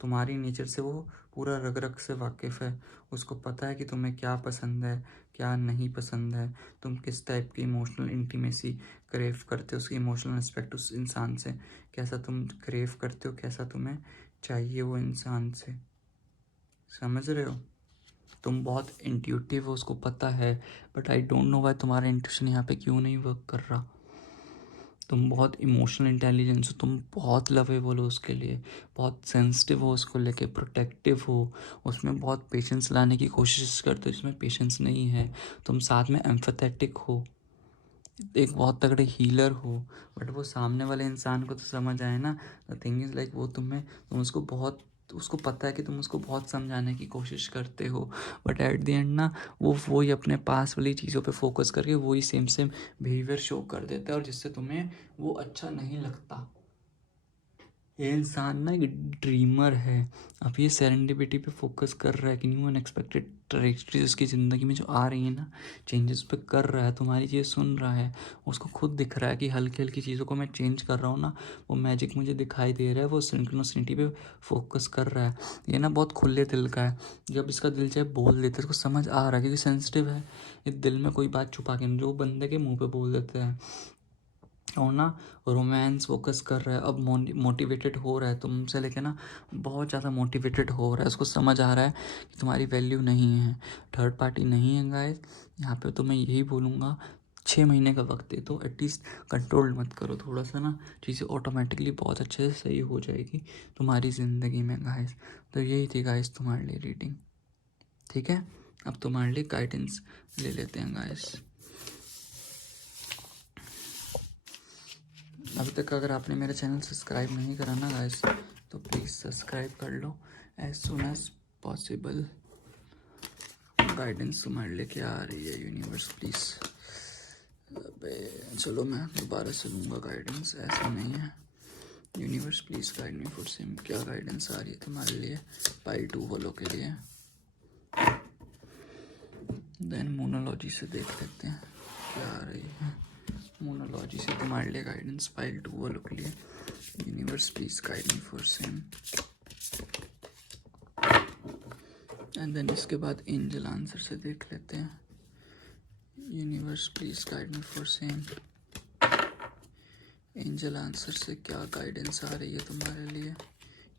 तुम्हारी नेचर से वो पूरा रग रग से वाकिफ़ है। उसको पता है कि तुम्हें क्या पसंद है, क्या नहीं पसंद है, तुम किस टाइप की इमोशनल इंटीमेसी क्रेव करते हो, उसकी इमोशनल एस्पेक्ट उस इंसान से कैसा तुम क्रेव करते हो, कैसा तुम्हें चाहिए वो इंसान से। समझ रहे हो? तुम बहुत इंट्यूटिव हो, उसको पता है, but I don't know why तुम्हारा इंट्यूशन यहाँ पे क्यों नहीं वर्क कर रहा। तुम बहुत इमोशनल इंटेलिजेंस हो, तुम बहुत लवेबल हो उसके लिए, बहुत सेंसिटिव हो उसको लेके, प्रोटेक्टिव हो, उसमें बहुत पेशेंस लाने की कोशिश करते हो जिसमें पेशेंस नहीं है। तुम साथ में एम्फेथेटिक हो, एक बहुत तगड़े हीलर हो, बट वो सामने वाले इंसान को तो समझ आए ना। द थिंग इज़ लाइक वो तुम उसको बहुत तो उसको पता है कि तुम उसको बहुत समझाने की कोशिश करते हो, बट एट द एंड ना वो ही अपने पास वाली चीज़ों पे फोकस करके वही सेम सेम बिहेवियर शो कर देता है, और जिससे तुम्हें वो अच्छा नहीं लगता। ये इंसान ना एक ड्रीमर है। अब ये सेरेंडिपिटी पे फोकस कर रहा है कि न्यू अनएक्सपेक्टेड ट्रैजेडीज उसकी ज़िंदगी में जो आ रही है ना, चेंजेस पे कर रहा है, तुम्हारी चीज़ सुन रहा है, उसको खुद दिख रहा है कि हल्की हल्की चीज़ों को मैं चेंज कर रहा हूँ ना, वो मैजिक मुझे दिखाई दे रहा है, वो सिंक्रोनिसिटी पे फोकस कर रहा है। ये ना बहुत खुले दिल का है, जब इसका दिल चाहे बोल देता है, इसको समझ आ रहा है क्योंकि सेंसिटिव है, ये दिल में कोई बात छुपा के नहीं, जो बंदे के मुँह पे बोल देते हैं। और ना रोमांस फोकस कर रहा है, अब मोटिवेटेड हो रहा है तुमसे, लेके ना बहुत ज़्यादा मोटिवेटेड हो रहा है, उसको समझ आ रहा है कि तुम्हारी वैल्यू नहीं है, थर्ड पार्टी नहीं है गाइस। यहाँ पे तो मैं यही बोलूँगा, 6 महीने का वक्त दे तो एटलीस्ट, कंट्रोल मत करो थोड़ा सा ना, चीज़ें ऑटोमेटिकली बहुत अच्छे से सही हो जाएगी तुम्हारी ज़िंदगी में गाइस। तो यही थी गाइस तुम्हारे लिए रीडिंग, ठीक है। अब तुम्हारे लिए गाइडेंस ले लेते हैं गाइस। अभी तक अगर आपने मेरा चैनल सब्सक्राइब नहीं करा ना गाइस, तो प्लीज़ सब्सक्राइब कर लो as soon as possible. Guidance तुम्हारे लिए क्या आ रही है यूनिवर्स प्लीज़। अबे चलो मैं दोबारा से लूँगा गाइडेंस, ऐसा नहीं है। Universe please guide me for same, क्या गाइडेंस आ रही है तुम्हारे लिए पाइल 2 वालों के लिए। देन मोनोलॉजी से देख लेते हैं क्या आ रही है। मोनोलॉजी से तुम्हारे लिए गाइडेंस पाइल 2 वालों के लिए। Universe please guide me for same. And then इसके बाद एंजल आंसर से देख लेते हैं। Universe please guide me for same. Angel answer से क्या गाइडेंस आ रही है तुम्हारे लिए।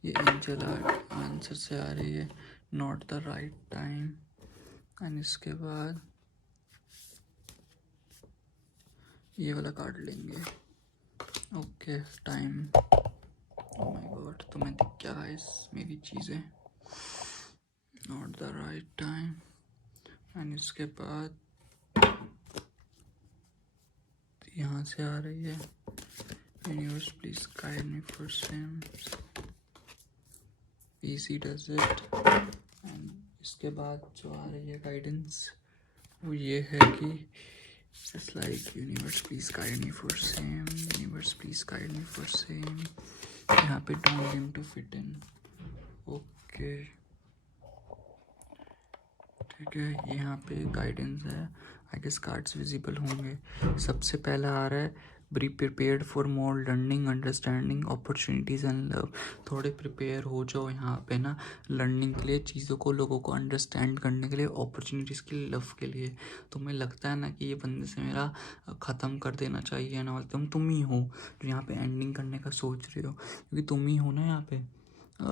ये एंजल आंसर से आ रही है not the right time. And इसके बाद ये वाला कार्ड लेंगे। Okay time. Oh my God, तुम्हें दिख क्या गाइस मेरी चीज़ें। Not the right time. And इसके बाद यहाँ से आ रही है universe please guide me for same. Easy does it. And इसके बाद जो आ रही है गाइडेंस वो ये है कि just like universe please guide me for same, universe please guide me for same। यहाँ पे don't aim to fit in। Okay ठीक है, यहाँ पे गाइडेंस है। आई गेस कार्ड्स विजिबल होंगे। सबसे पहला आ रहा है be prepared for more learning, understanding, opportunities and love. थोड़े प्रिपेयर हो जाओ यहाँ पे ना लर्निंग के लिए, चीज़ों को लोगों को अंडरस्टैंड करने के लिए, अपॉर्चुनिटीज़ के लिए, लव के लिए। तुम्हें लगता है ना कि ये बंदे से मेरा ख़त्म कर देना चाहिए ना, तुम ही हो जो यहाँ पे एंडिंग करने का सोच रहे हो, क्योंकि तुम ही हो ना यहाँ पे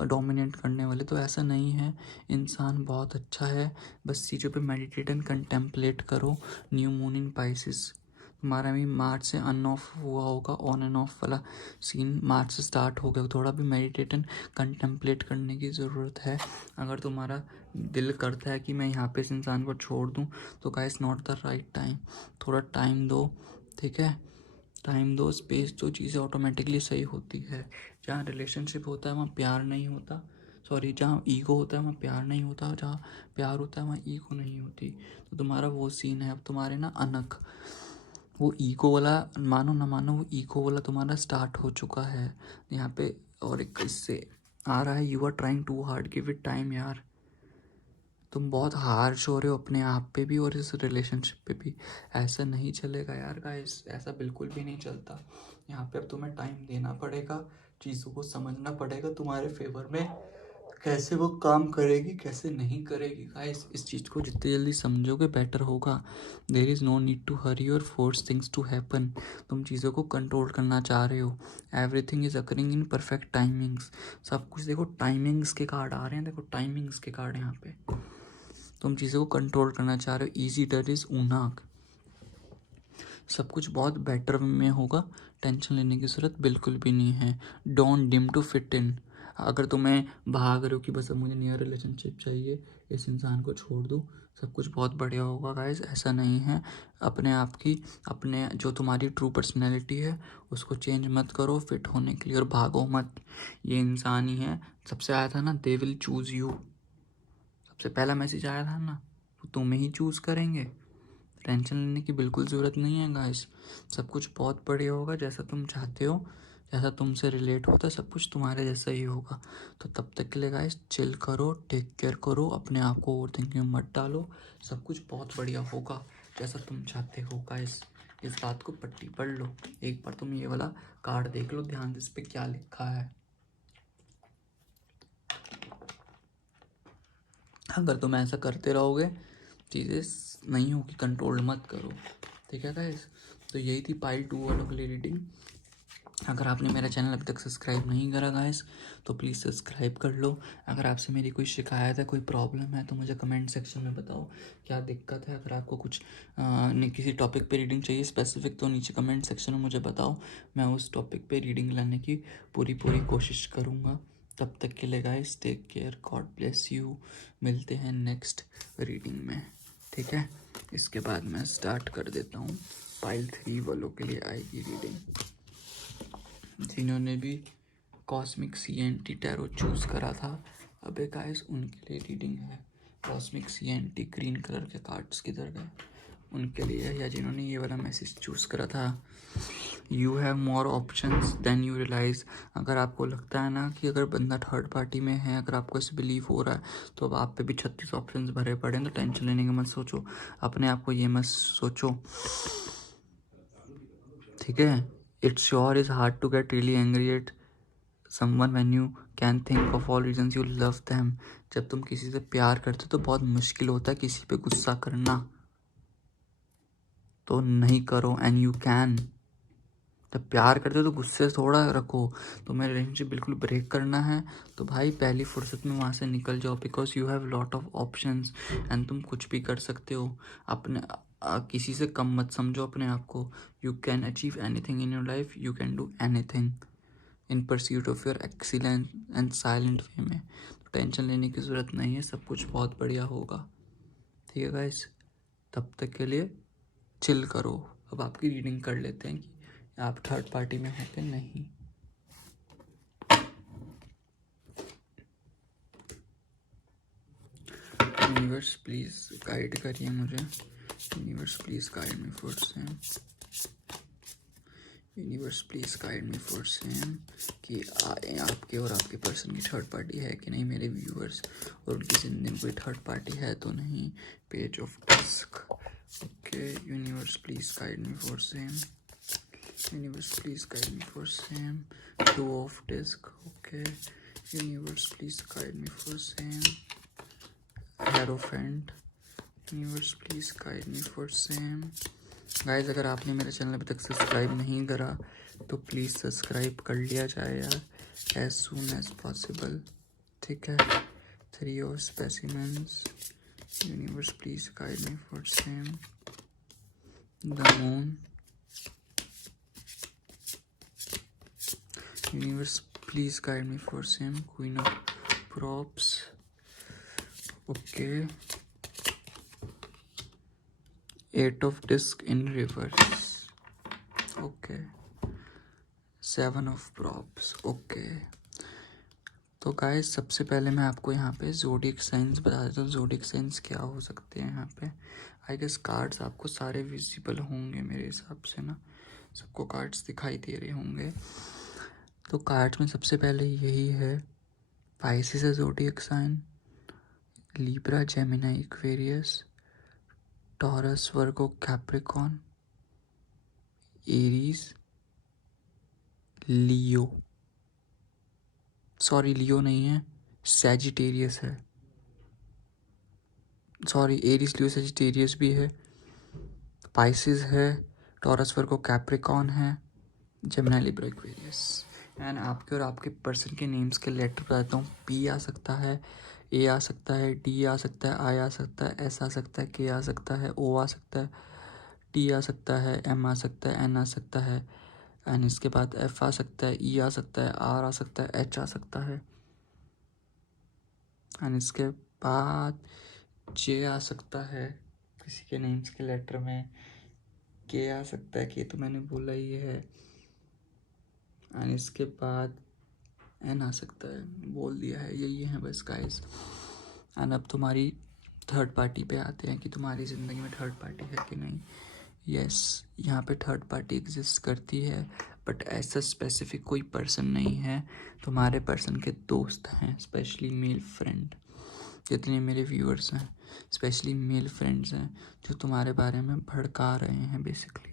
डोमिनेट करने वाले। तो ऐसा नहीं है, इंसान बहुत अच्छा है, बस चीज़ों पे मेडिटेट एंड कंटेम्पलेट करो। न्यू मून इन पाइसिस तुम्हारा भी मार्च से अन ऑफ हुआ होगा, ऑन एंड ऑफ वाला सीन मार्च से स्टार्ट हो गया। थोड़ा भी मेडिटेट एंड कंटेम्पलेट करने की ज़रूरत है। अगर तुम्हारा दिल करता है कि मैं यहाँ पे इस इंसान को छोड़ दूँ, तो guys not the right time. थोड़ा टाइम दो, ठीक है, टाइम दो, स्पेस दो, चीज़ें ऑटोमेटिकली सही होती है। जहाँ रिलेशनशिप होता है वहाँ प्यार नहीं होता, सॉरी जहाँ ईगो होता है वहाँ प्यार नहीं होता, जहाँ प्यार होता है वहाँ ईगो नहीं होती। तो तुम्हारा वो सीन है। अब तुम्हारे ना अनक वो ईगो वाला, मानो ना मानो वो ईगो वाला तुम्हारा स्टार्ट हो चुका है यहाँ पे। और एक इससे आ रहा है you are trying to hard, give it time यार। तुम बहुत हार्श हो रहे हो अपने आप पे भी और इस रिलेशनशिप पे भी। ऐसा नहीं चलेगा यार गाइस, ऐसा बिल्कुल भी नहीं चलता। यहाँ पे अब तुम्हें टाइम देना पड़ेगा, चीज़ों को समझना पड़ेगा तुम्हारे फेवर में, कैसे वो काम करेगी कैसे नहीं करेगी। गाइस इस चीज़ को जितनी जल्दी समझोगे बेटर होगा। There is no need to hurry or force things to happen. तुम चीज़ों को कंट्रोल करना चाह रहे हो। Everything is occurring in perfect timings. सब कुछ देखो, टाइमिंग्स के कार्ड आ रहे हैं, देखो टाइमिंग्स के कार्ड यहाँ पे। तुम चीज़ों को कंट्रोल करना चाह रहे हो। ईजी डर इज ऊनाक। सब कुछ बहुत बेटर में होगा, टेंशन लेने की ज़रूरत बिल्कुल भी नहीं है। Don't dim to fit in. अगर तुम्हें भाग रहे हो कि बस अब मुझे नियर रिलेशनशिप चाहिए, इस इंसान को छोड़ दो, सब कुछ बहुत बढ़िया होगा गाइस। ऐसा नहीं है, अपने जो तुम्हारी ट्रू पर्सनैलिटी है उसको चेंज मत करो फिट होने के लिए, और भागो मत। ये इंसान ही है। सबसे आया था ना, दे विल चूज़ यू, सबसे पहला मैसेज आया था ना, तो तुम्हें ही चूज़ करेंगे। टेंशन लेने की बिल्कुल ज़रूरत नहीं है गाइस। सब कुछ बहुत बढ़िया होगा, जैसा तुम चाहते हो, जैसा तुमसे रिलेट होता है, सब कुछ तुम्हारे जैसा ही होगा। तो तब तक के लिए गाइस चिल करो, टेक केयर करो, अपने आप को ओवर थिंकिंग में मत डालो। सब कुछ बहुत बढ़िया होगा जैसा तुम चाहते हो गाइस। इस बात को पट्टी पढ़ लो, एक बार तुम ये वाला कार्ड देख लो ध्यान से, इस पे क्या लिखा है। अगर तुम ऐसा करते रहोगे चीज़ें नहीं होगी, कंट्रोल मत करो, ठीक है गाइस। तो यही थी पाइल 2 वालों के लिए रीडिंग। अगर आपने मेरा चैनल अभी तक सब्सक्राइब नहीं करा गाइस तो प्लीज़ सब्सक्राइब कर लो। अगर आपसे मेरी कोई शिकायत है, कोई प्रॉब्लम है, तो मुझे कमेंट सेक्शन में बताओ क्या दिक्कत है। अगर आपको कुछ किसी टॉपिक पे रीडिंग चाहिए स्पेसिफिक, तो नीचे कमेंट सेक्शन में मुझे बताओ, मैं उस टॉपिक पे रीडिंग लाने की पूरी कोशिश करूँगा। तब तक के लिए guys take care, God bless you. मिलते हैं नेक्स्ट रीडिंग में, ठीक है। इसके बाद मैं स्टार्ट कर देता हूँ। पाइल 3 वालों के लिए आएगी रीडिंग, जिन्होंने भी कॉस्मिक CNT टैरो चूज़ करा था। अबे गाइस उनके लिए रीडिंग है। कॉस्मिक CNT ग्रीन कलर के कार्ड्स किधर गए, उनके लिए, या जिन्होंने ये वाला मैसेज चूज़ करा था। You have more options than you realise. अगर आपको लगता है ना कि अगर बंदा थर्ड पार्टी में है, अगर आपको ऐसे बिलीव हो रहा है, तो अब आप पे भी 36 ऑप्शंस भरे पड़े हैं। तो टेंशन लेने का मत सोचो, अपने आप को ये मत सोचो, ठीक है। It's sure is hard to get really angry at someone when you can think of all reasons you love them. जब तुम किसी से प्यार करते हो तो बहुत मुश्किल होता है किसी पे गुस्सा करना, तो नहीं करो। एंड यू कैन, जब प्यार करते हो तो गुस्से थोड़ा रखो। तुम्हें रिलेशनशिप बिल्कुल ब्रेक करना है तो भाई पहली फुर्सत में वहाँ से निकल जाओ, because you have lot of options and तुम कुछ भी कर सकते हो। अपने किसी से कम मत समझो अपने आप को। You can achieve anything in your life, you can do anything in pursuit of your excellence and silent way में। तो टेंशन लेने की ज़रूरत नहीं है, सब कुछ बहुत बढ़िया होगा, ठीक है गाइस। तब तक के लिए चिल करो। अब आपकी रीडिंग कर लेते हैं कि आप थर्ड पार्टी में हो कि नहीं। यूनिवर्स प्लीज़ गाइड करिए मुझे। Universe please guide me for same. Universe please guide me for same कि आपके और आपके पर्सन की थर्ड पार्टी है कि नहीं, मेरे व्यूअर्स, और उनकी ज़िंदगी में कोई थर्ड पार्टी है तो नहीं। Page of disk, okay. Universe please guide me for same. Universe please guide me for same. Two of disk, okay. Universe please guide me for same. Hierophant, universe please guide me for same. Guys अगर आपने मेरा channel अभी तक subscribe नहीं करा तो please subscribe कर लिया जाए यार, एज सून एज पॉसिबल, ठीक है। 3 of specimens, universe please guide me for same. The moon, universe please guide me for same. Queen of props, okay. 8 of disk in reverse, okay. 7 of props, okay. तो guys सबसे पहले मैं आपको यहाँ पे zodiac science बता देता हूँ। ज़ोडिएक साइंस क्या हो सकते हैं यहाँ पे। आई गेस कार्ड्स आपको सारे विजिबल होंगे मेरे हिसाब से ना, सबको कार्ड्स दिखाई दे रहे होंगे। तो कार्ड्स में सबसे पहले यही है, पाइसिस है zodiac sign, Libra, Gemini, Aquarius, Taurus, Virgo, Capricorn, Aries, Leo, sorry Leo नहीं है, सैजिटेरियस है, सॉरी एरीज, लियो, सैजिटेरियस भी है, पाइसिस है, टॉरस, वर्गो, कैप्रिकॉन है, जेमिनी, लिब्रा, एक्वेरियस। एंड आपके और आपके पर्सन के नेम्स के लेटर बताता हूँ। पी आ सकता है, ए आ सकता है, डी आ सकता है, आई आ सकता है, एस आ सकता है, के आ सकता है, ओ आ सकता है, टी आ सकता है, एम आ सकता है, एन आ सकता है, एंड इसके बाद एफ आ सकता है, ई आ सकता है, आर आ सकता है, एच आ सकता है, एंड इसके बाद जे आ सकता है किसी के नेम्स के लेटर में, के आ सकता है, के तो मैंने बोला ही है, एंड इसके बाद एन आ सकता है, बोल दिया है। यही है बस गाइस। एंड अब तुम्हारी थर्ड पार्टी पे आते हैं कि तुम्हारी ज़िंदगी में थर्ड पार्टी है कि नहीं। यस, यहाँ पे थर्ड पार्टी एग्जिस्ट करती है, बट ऐसा स्पेसिफिक कोई पर्सन नहीं है। तुम्हारे पर्सन के दोस्त हैं, स्पेशली मेल फ्रेंड। जितने मेरे व्यूअर्स हैं स्पेशली मेल फ्रेंड्स हैं जो तुम्हारे बारे में भड़का रहे हैं बेसिकली।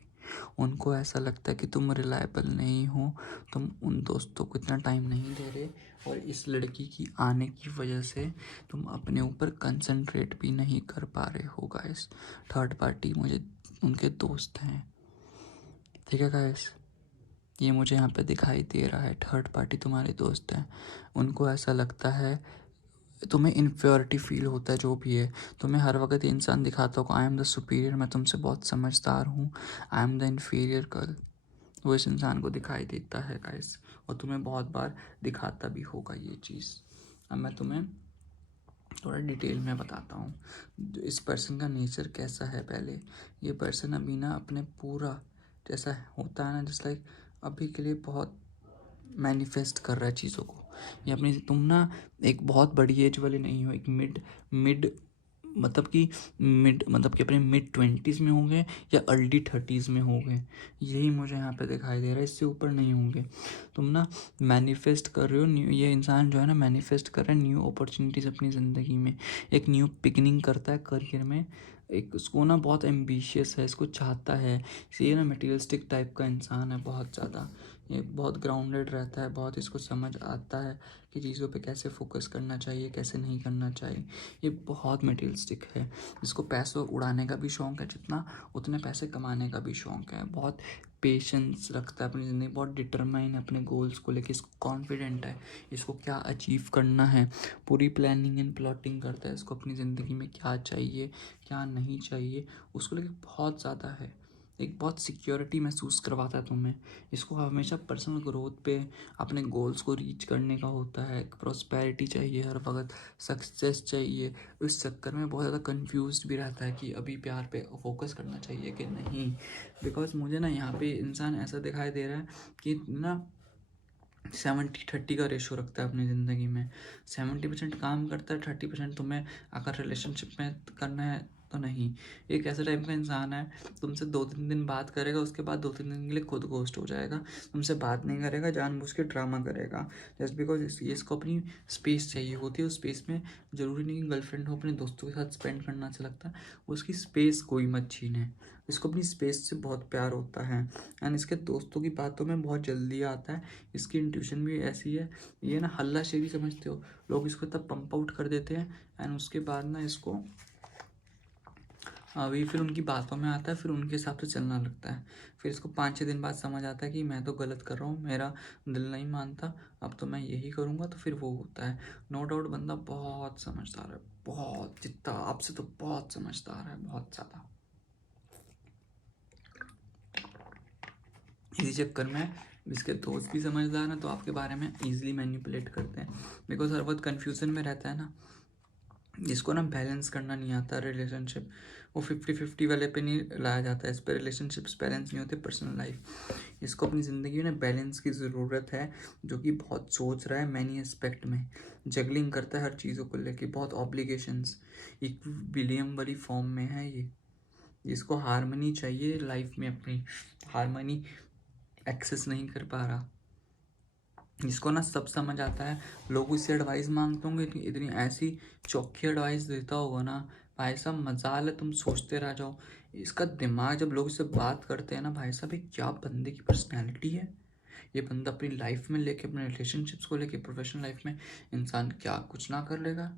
उनको ऐसा लगता है कि तुम रिलायबल नहीं हो, तुम उन दोस्तों को इतना टाइम नहीं दे रहे, और इस लड़की की आने की वजह से तुम अपने ऊपर कंसंट्रेट भी नहीं कर पा रहे हो गाइस। थर्ड पार्टी मुझे उनके दोस्त हैं, ठीक है गाइस। ये मुझे यहाँ पे दिखाई दे रहा है, थर्ड पार्टी तुम्हारे दोस्त हैं। उनको ऐसा लगता है, तुम्हें इन्फ्योरिटी फील होता है, जो भी है तुम्हें हर वक्त ये इंसान दिखाता होगा, आई एम द सुपीरियर, मैं तुमसे बहुत समझदार हूँ, I am the inferior girl. वो इस इंसान को दिखाई देता है गाइस, और तुम्हें बहुत बार दिखाता भी होगा ये चीज़। अब मैं तुम्हें थोड़ा डिटेल में बताता हूँ इस पर्सन का नेचर कैसा है। पहले ये पर्सन अभी ना अपने पूरा, जैसा होता है ना, जैसे लाइक अभी के लिए बहुत मैनिफेस्ट कर रहा है चीज़ों को। ये अपनी, तुम ना एक बहुत बड़ी एज वाले नहीं हो, एक मिड मिड मतलब कि मिड मतलब कि अपने मिड 20s में होंगे या अर्ली 30s में होंगे, यही मुझे यहाँ पे दिखाई दे रहा है। इससे ऊपर नहीं होंगे। तुम ना मैनिफेस्ट कर रहे हो न्यू, ये इंसान जो है ना मैनिफेस्ट कर रहा है न्यू अपॉर्चुनिटीज़ अपनी ज़िंदगी में। एक न्यू बिगनिंग करता है करियर में। एक उसको ना बहुत एम्बिशियस है, इसको चाहता है। ये ना मटेरियलिस्टिक टाइप का इंसान है बहुत ज़्यादा। ये बहुत ग्राउंडेड रहता है, बहुत इसको समझ आता है कि चीज़ों पे कैसे फोकस करना चाहिए, कैसे नहीं करना चाहिए। ये बहुत मटेरियलिस्टिक है। इसको पैसों उड़ाने का भी शौक़ है जितना, उतने पैसे कमाने का भी शौक़ है। बहुत पेशेंस रखता है अपनी ज़िंदगी, बहुत डिटरमाइन है अपने गोल्स को लेके, इसको कॉन्फिडेंट है इसको क्या अचीव करना है। पूरी प्लानिंग एंड प्लॉटिंग करता है, इसको अपनी ज़िंदगी में क्या चाहिए क्या नहीं चाहिए उसको लेके बहुत ज़्यादा है। एक बहुत सिक्योरिटी महसूस करवाता है तुम्हें। इसको हमेशा पर्सनल ग्रोथ पे, अपने गोल्स को रीच करने का होता है। प्रॉस्पेरिटी चाहिए हर वक्त, सक्सेस चाहिए। इस चक्कर में बहुत ज़्यादा कंफ्यूज्ड भी रहता है कि अभी प्यार पे फोकस करना चाहिए कि नहीं। बिकॉज मुझे ना यहाँ पे इंसान ऐसा दिखाई दे रहा है कि ना 70-30 का रेशो रखता है अपनी ज़िंदगी में। 70% काम करता है, 30% तुम्हें अगर रिलेशनशिप में करना है तो नहीं। एक ऐसा टाइप का इंसान है, तुमसे 2-3 दिन बात करेगा, उसके बाद 2-3 दिन के लिए खुद घोस्ट हो जाएगा, तुमसे बात नहीं करेगा, जानबूझ के ड्रामा करेगा जस्ट बिकॉज इसको अपनी स्पेस चाहिए होती है। उस स्पेस में ज़रूरी नहीं कि गर्लफ्रेंड हो, अपने दोस्तों के साथ स्पेंड करना अच्छा लगता है, उसकी स्पेस कोई मत छीने। इसको अपनी स्पेस से बहुत प्यार होता है, एंड इसके दोस्तों की बातों में बहुत जल्दी आता है। इसकी इंट्यूशन भी ऐसी है, ये ना हल्लाशेरी समझते हो, लोग इसको तब पंप आउट कर देते हैं, एंड उसके बाद ना इसको अभी फिर उनकी बातों में आता है, फिर उनके हिसाब से चलना लगता है। फिर इसको 5-6 दिन बाद समझ आता है कि मैं तो गलत कर रहा हूँ, मेरा दिल नहीं मानता, अब तो मैं यही करूँगा, तो फिर वो होता है। नो डाउट बंदा बहुत समझदार है, बहुत, जितना आपसे तो बहुत समझदार है, बहुत ज़्यादा। इसी चक्कर में इसके दोस्त भी समझदार हैं, तो आपके बारे में ईजिली मैनिपुलेट करते हैं, बिकॉज हर वक्त कन्फ्यूज़न में रहता है ना। जिसको ना बैलेंस करना नहीं आता रिलेशनशिप, वो 50-50 वाले पे नहीं लाया जाता है। इस पर रिलेशनशिप्स बैलेंस नहीं होते, पर्सनल लाइफ। इसको अपनी ज़िंदगी में बैलेंस की ज़रूरत है, जो कि बहुत सोच रहा है मैनी एस्पेक्ट में, जगलिंग करता है हर चीज़ों को लेके, बहुत ऑब्लिगेशंस इक्विलिब्रियम वाली फॉर्म में है ये। जिसको हारमनी चाहिए लाइफ में, अपनी हारमनी एक्सेस नहीं कर पा रहा। जिसको ना सब समझ आता है, लोग उससे एडवाइस मांगते होंगे, इतनी ऐसी चौखी एडवाइस देता होगा ना, भाई साहब मजाल है, तुम सोचते रह जाओ। इसका दिमाग, जब लोग इससे बात करते हैं ना, भाई साहब ये क्या बंदे की पर्सनैलिटी है। ये बंदा अपनी लाइफ में लेके, अपने रिलेशनशिप्स को लेके, प्रोफेशनल लाइफ में इंसान क्या कुछ ना कर लेगा।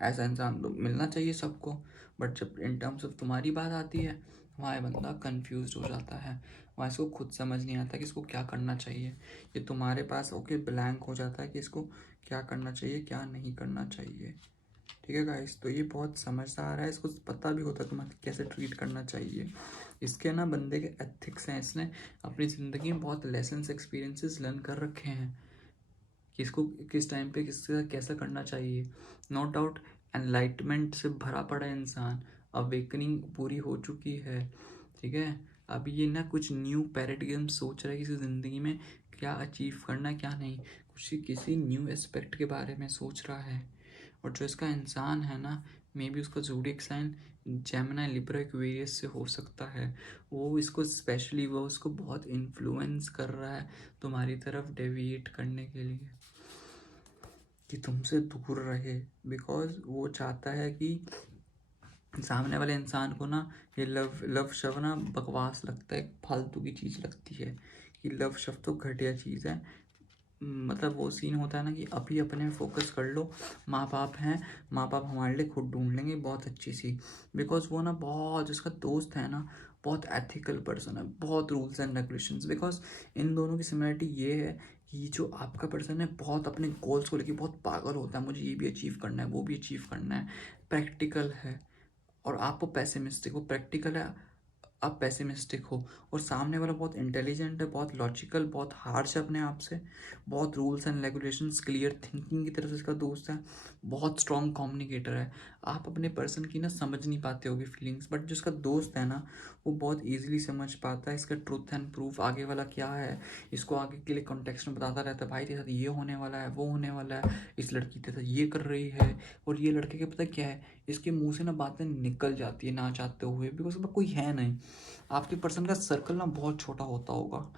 ऐसा इंसान तो मिलना चाहिए सबको, बट जब इन टर्म्स ऑफ तुम्हारी बात आती है, वहाँ ये बंदा कन्फ्यूज हो जाता है। वहाँ इसको खुद समझ नहीं आता कि इसको क्या करना चाहिए। ये तुम्हारे पास ओके ब्लैंक हो जाता है कि इसको क्या करना चाहिए क्या नहीं करना चाहिए। ठीक है गाइस, तो ये बहुत समझदार है, इसको पता भी होता है तुम्हें कैसे ट्रीट करना चाहिए। इसके ना बंदे के एथिक्स हैं, इसने अपनी ज़िंदगी में बहुत लेसन्स एक्सपीरियंसेस लर्न कर रखे हैं कि इसको किस टाइम पे किसके साथ कैसा करना चाहिए। नो डाउट एनलाइटमेंट से भरा पड़ा इंसान, अवेकनिंग पूरी हो चुकी है, ठीक है। अब ये ना कुछ न्यू पैराडिगम सोच रहा है किसी ज़िंदगी में क्या अचीव करना है क्या नहीं, कुछ किसी न्यू एस्पेक्ट के बारे में सोच रहा है। और जो इसका इंसान है ना, मे बी उसका zodiac sign Gemini Libra Aquarius से हो सकता है। वो इसको स्पेशली वो उसको बहुत इन्फ्लुएंस कर रहा है तुम्हारी तरफ डेविएट करने के लिए, कि तुमसे दूर रहे, बिकॉज वो चाहता है कि सामने वाले इंसान को ना ये लव शब्द ना बकवास लगता है, फालतू की चीज़ लगती है कि लव शब्द तो घटिया चीज़ है। मतलब वो सीन होता है ना कि अभी अपने फोकस कर लो, माँ बाप हैं, माँ बाप हमारे लिए खुद ढूंढ लेंगे बहुत अच्छी सी। बिकॉज वो ना बहुत, जिसका दोस्त है ना बहुत एथिकल पर्सन है, बहुत rules and regulations. Because in दोनों की सिमिलरिटी ये है कि जो आपका पर्सन है बहुत अपने गोल्स को लेके बहुत पागल होता है, मुझे ये भी अचीव करना है वो भी अचीव करना है, प्रैक्टिकल है। और आप वो पैसिमिस्टिक, वो प्रैक्टिकल है, आप पैसिमिस्टिक हो। और सामने वाला बहुत इंटेलिजेंट है, बहुत लॉजिकल, बहुत हार्श है अपने आप से, बहुत rules and regulations, clear thinking की तरफ से इसका दोस्त है, बहुत स्ट्रॉन्ग कम्युनिकेटर है। आप अपने पर्सन की ना समझ नहीं पाते होगे फीलिंग्स, बट जो इसका दोस्त है ना वो बहुत ईजिली समझ पाता है इसका ट्रूथ एंड प्रूफ, आगे वाला क्या है, इसको आगे के लिए कॉन्टेक्स्ट में बताता रहता है, भाई तेरे साथ ये होने वाला है वो होने वाला है, इस लड़की तेरे साथ ये कर रही है। और ये लड़के के पता क्या है, इसके मुंह से ना बातें निकल जाती है ना चाहते हुए, बिकॉज अब कोई है नहीं। आपके पर्सन का सर्कल ना बहुत छोटा होता होगा,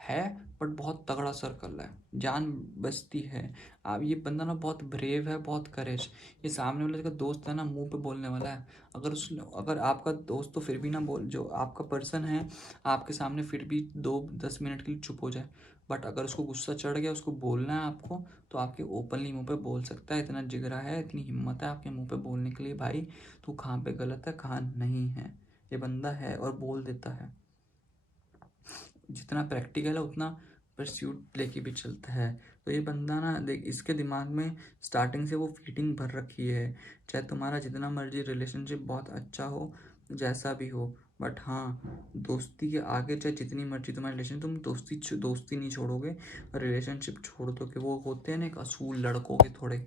है, बट बहुत तगड़ा सर्कल है, जान बचती है। अब ये बंदा ना बहुत ब्रेव है, बहुत करेज। ये सामने वाले का दोस्त है ना मुंह पे बोलने वाला है, अगर आपका दोस्त तो फिर भी ना बोल, जो आपका पर्सन है आपके सामने फिर भी 2-10 मिनट के लिए चुप हो जाए, बट अगर उसको गुस्सा चढ़ गया, उसको बोलना है आपको, तो आपके ओपनली मुंह पे बोल सकता है। इतना जिगरा है, इतनी हिम्मत है आपके मुंह पे बोलने के लिए, भाई तू कहाँ पे गलत है कहाँ नहीं है। ये बंदा है और बोल देता है। जितना प्रैक्टिकल है उतना परस्यूट लेके भी चलता है। तो ये बंदा ना देख, इसके दिमाग में स्टार्टिंग से वो फीटिंग भर रखी है, चाहे तुम्हारा जितना मर्जी रिलेशनशिप बहुत अच्छा हो, जैसा भी हो, बट हाँ दोस्ती के आगे चाहे जितनी मर्जी तुम्हारी रिलेशन, तुम दोस्ती नहीं छोड़ोगे, रिलेशनशिप छोड़ दो। कि वो होते हैं ना एक असूल लड़कों के थोड़े,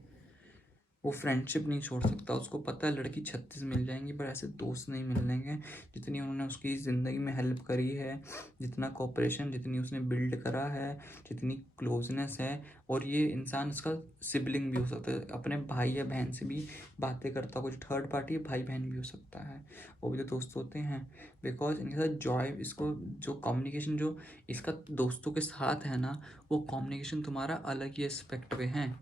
वो फ्रेंडशिप नहीं छोड़ सकता, उसको पता है लड़की 36 मिल जाएंगी पर ऐसे दोस्त नहीं मिलेंगे जितनी उन्होंने उसकी ज़िंदगी में हेल्प करी है, जितना कोऑपरेशन, जितनी उसने बिल्ड करा है, जितनी क्लोजनेस है। और ये इंसान उसका सिबलिंग भी हो सकता है, अपने भाई या बहन से भी बातें करता, कुछ थर्ड पार्टी भाई बहन भी हो सकता है, वो भी तो दोस्त होते हैं। बिकॉज इनके साथ जॉय, इसको जो कम्युनिकेशन जो इसका दोस्तों के साथ है ना, वो कम्युनिकेशन तुम्हारा अलग ही एस्पेक्ट पे है।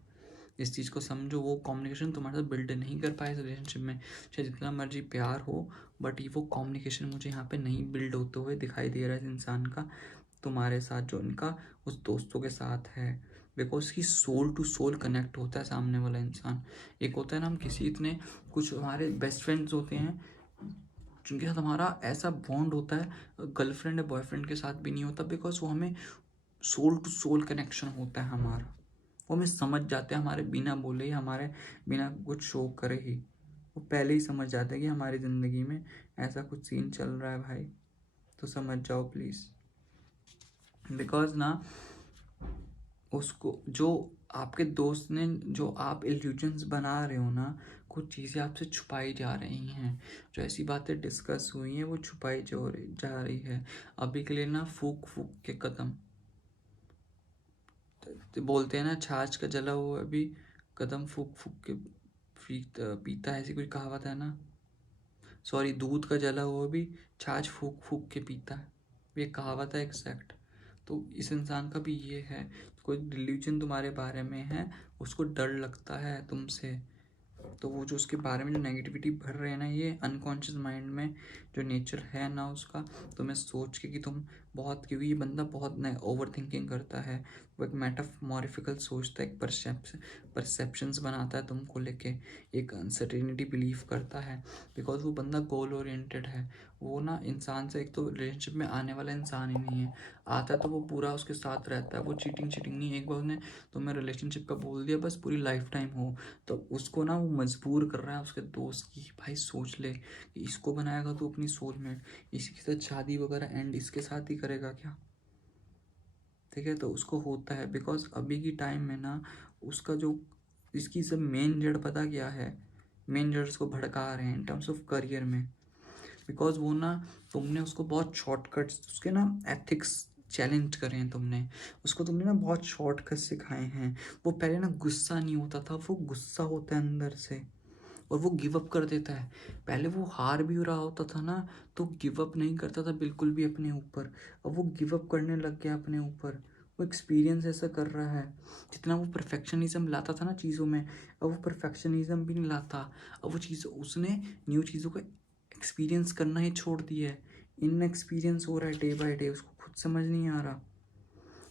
इस चीज़ को समझो, वो कम्युनिकेशन तुम्हारे साथ बिल्ड नहीं कर पाए इस रिलेशनशिप में, चाहे जितना मर्जी प्यार हो, बट ये वो कम्युनिकेशन मुझे यहाँ पे नहीं बिल्ड होते हुए दिखाई दे रहा है इस इंसान का तुम्हारे साथ, जो इनका उस दोस्तों के साथ है। बिकॉज की सोल टू सोल कनेक्ट होता है सामने वाला इंसान। एक होता है ना, हम किसी इतने कुछ हमारे बेस्ट फ्रेंड्स होते हैं जिनके साथ हमारा ऐसा बॉन्ड होता है, गर्लफ्रेंड या बॉयफ्रेंड के साथ भी नहीं होता, बिकॉज वो हमें सोल टू सोल कनेक्शन होता है हमारा, वो हमें समझ जाते हैं हमारे बिना बोले ही, हमारे बिना कुछ शो करे ही, वो पहले ही समझ जाते हैं कि हमारी ज़िंदगी में ऐसा कुछ सीन चल रहा है भाई, तो समझ जाओ प्लीज़। बिकॉज ना उसको जो आपके दोस्त ने, जो आप इल्यूजन्स बना रहे हो ना, कुछ चीज़ें आपसे छुपाई जा रही हैं, जो ऐसी बातें डिस्कस हुई हैं वो छुपाई जा रही है। अभी के लिए ना फूक फूक के कदम, तो बोलते हैं ना, छाछ का जला हुआ भी कदम फूक फूक के पीता है, ऐसी कोई कहावत है ना। सॉरी, दूध का जला हुआ भी छाछ फूक फूक के पीता है, ये कहावत है एग्जैक्ट। तो इस इंसान का भी ये है, कोई डिल्यूजन तुम्हारे बारे में है, उसको डर लगता है तुमसे, तो वो जो उसके बारे में जो नेगेटिविटी भर रहे हैं ना, ये अनकॉन्शियस माइंड में जो नेचर है ना उसका, तो मैं सोच के कि तुम बहुत, क्योंकि ये बंदा बहुत ओवर थिंकिंग करता है, वो एक मेटामॉर्फिकल सोचता है, एक परसेप्शंस बनाता है तुमको लेके, एक अनसर्टेनिटी बिलीव करता है। बिकॉज वो बंदा गोल ओरिएंटेड है, वो ना इंसान से, एक तो रिलेशनशिप में आने वाला इंसान ही नहीं है, आता है तो वो पूरा उसके साथ रहता है, वो चीटिंग नहीं, एक बार उसने तुम्हें रिलेशनशिप का बोल दिया बस पूरी लाइफ टाइम हो। तो उसको ना वो मजबूर कर रहा है उसके दोस्त की, भाई सोच ले कि इसको बनाएगा तो अपनी सोलमेट, इसी के साथ शादी वगैरह एंड इसके साथ ही करेगा क्या, ठीक है। तो उसको होता है, बिकॉज अभी की टाइम में ना उसका जो, इसकी सब मेन जड़ पता क्या है, मैनेजर्स को भड़का रहे हैं इन टर्म्स ऑफ करियर में, बिकॉज वो ना तुमने उसको बहुत शॉर्टकट्स, उसके ना एथिक्स चैलेंज करे हैं तुमने ना बहुत शॉर्टकट सिखाए हैं। वो पहले ना गुस्सा नहीं होता था, वो गुस्सा होता है अंदर से और वो गिव अप कर देता है। पहले वो हार भी रहा होता था ना तो गिव अप नहीं करता था बिल्कुल भी अपने ऊपर, अब वो गिव अप करने लग गया अपने ऊपर। वो एक्सपीरियंस ऐसा कर रहा है, जितना वो परफेक्शनिज्म लाता था ना चीज़ों में, अब वो परफेक्शनिज्म भी नहीं लाता। अब वो चीज़ उसने न्यू चीज़ों को एक्सपीरियंस करना ही छोड़ दिया है। इन एक्सपीरियंस हो रहा है डे बाय डे, उसको खुद समझ नहीं आ रहा।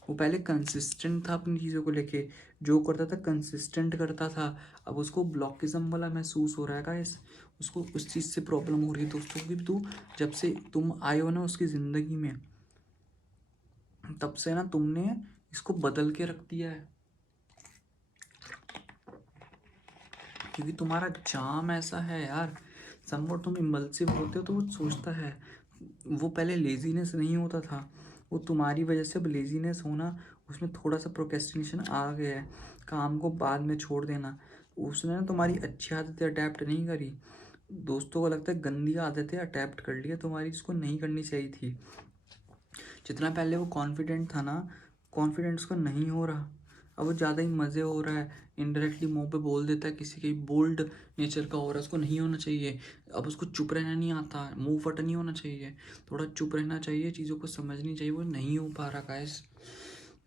वो पहले कंसिस्टेंट था अपनी चीज़ों को लेके, जो करता था कंसिस्टेंट करता था। अब उसको ब्लॉकिज्म वाला महसूस हो रहा है गाइस, उसको उस चीज़ से प्रॉब्लम हो रही है दोस्तों की। तू जब से तुम आए हो ना उसकी ज़िंदगी में, तब से ना तुमने इसको बदल के रख दिया है, क्योंकि तुम्हारा जाम ऐसा है यार। समवॉट तुम इम्पल्सिव होते हो तो वो सोचता है, वो पहले लेजीनेस नहीं होता था, वो तुम्हारी वजह से अब लेजीनेस होना, उसमें थोड़ा सा प्रोक्रेस्टिनेशन आ गया है, काम को बाद में छोड़ देना। उसने ना तुम्हारी अच्छी आदतें अडेप्ट नहीं करी, दोस्तों को लगता है गंदी आदतें अडेप्ट कर लिया तुम्हारी, जिसको नहीं करनी चाहिए थी। जितना पहले वो कॉन्फिडेंट था ना, कॉन्फिडेंस को नहीं हो रहा, अब वो ज़्यादा ही मज़े हो रहा है। इनडायरेक्टली मुंह पे बोल देता है, किसी के बोल्ड नेचर का हो रहा है, उसको नहीं होना चाहिए। अब उसको चुप रहना नहीं आता, मुंह फट नहीं होना चाहिए, थोड़ा चुप रहना चाहिए, चीज़ों को समझनी चाहिए, वो नहीं हो पा रहा गाइस।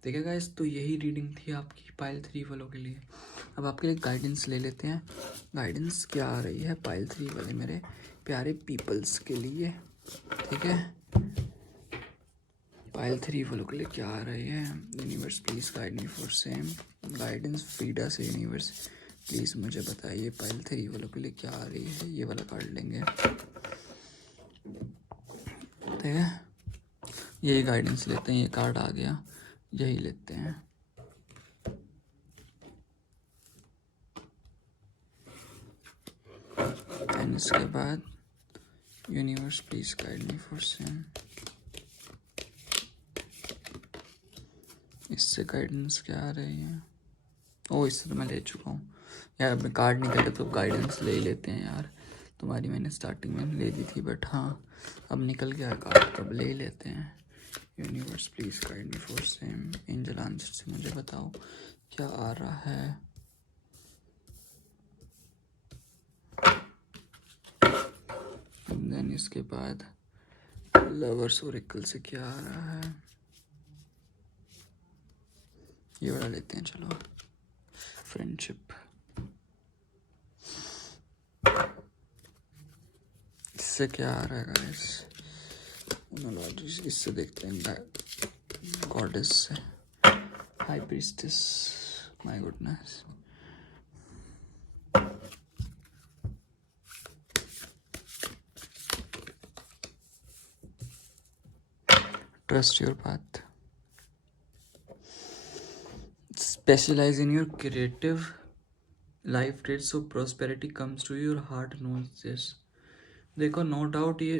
ठीक है गाइस, तो यही रीडिंग थी आपकी पाइल 3 वालों के लिए। अब आपके लिए गाइडेंस ले लेते हैं। गाइडेंस क्या आ रही है पाइल 3 वाले मेरे प्यारे पीपल्स के लिए, ठीक है। पाइल 3 वालों के लिए क्या आ रही है? Universe please guide me for same guidance, फ्रीडा से यूनिवर्स प्लीज़ मुझे बताइए पाइल 3 वालों के लिए क्या आ रही है। ये वाला कार्ड लेंगे, ठीक है। यही गाइडेंस लेते हैं, ये कार्ड आ गया, यही लेते हैं। एंड इसके बाद universe please guide me for same, इससे गाइडेंस क्या आ रही है? ओ, इससे तो मैं ले चुका हूँ यार, मैं कार्ड निकले तो गाइडेंस ले ही लेते हैं यार। तुम्हारी मैंने स्टार्टिंग में ले दी थी, बट हाँ अब निकल गया कार्ड तो अब ले ही लेते हैं। Universe please guide me for same, angel answer से मुझे बताओ क्या आ रहा है। देन इसके बाद लवर्स ओरेकल से क्या आ रहा है, ये वाला लेते हैं चलो। फ्रेंडशिप, इससे क्या आ रहा है गाइस? इससे देखते हैं गॉडेस से, high priestess, my goodness. Trust your path, specialise in your creative life trade so prosperity comes to your heart knows this. देखो नो डाउट ये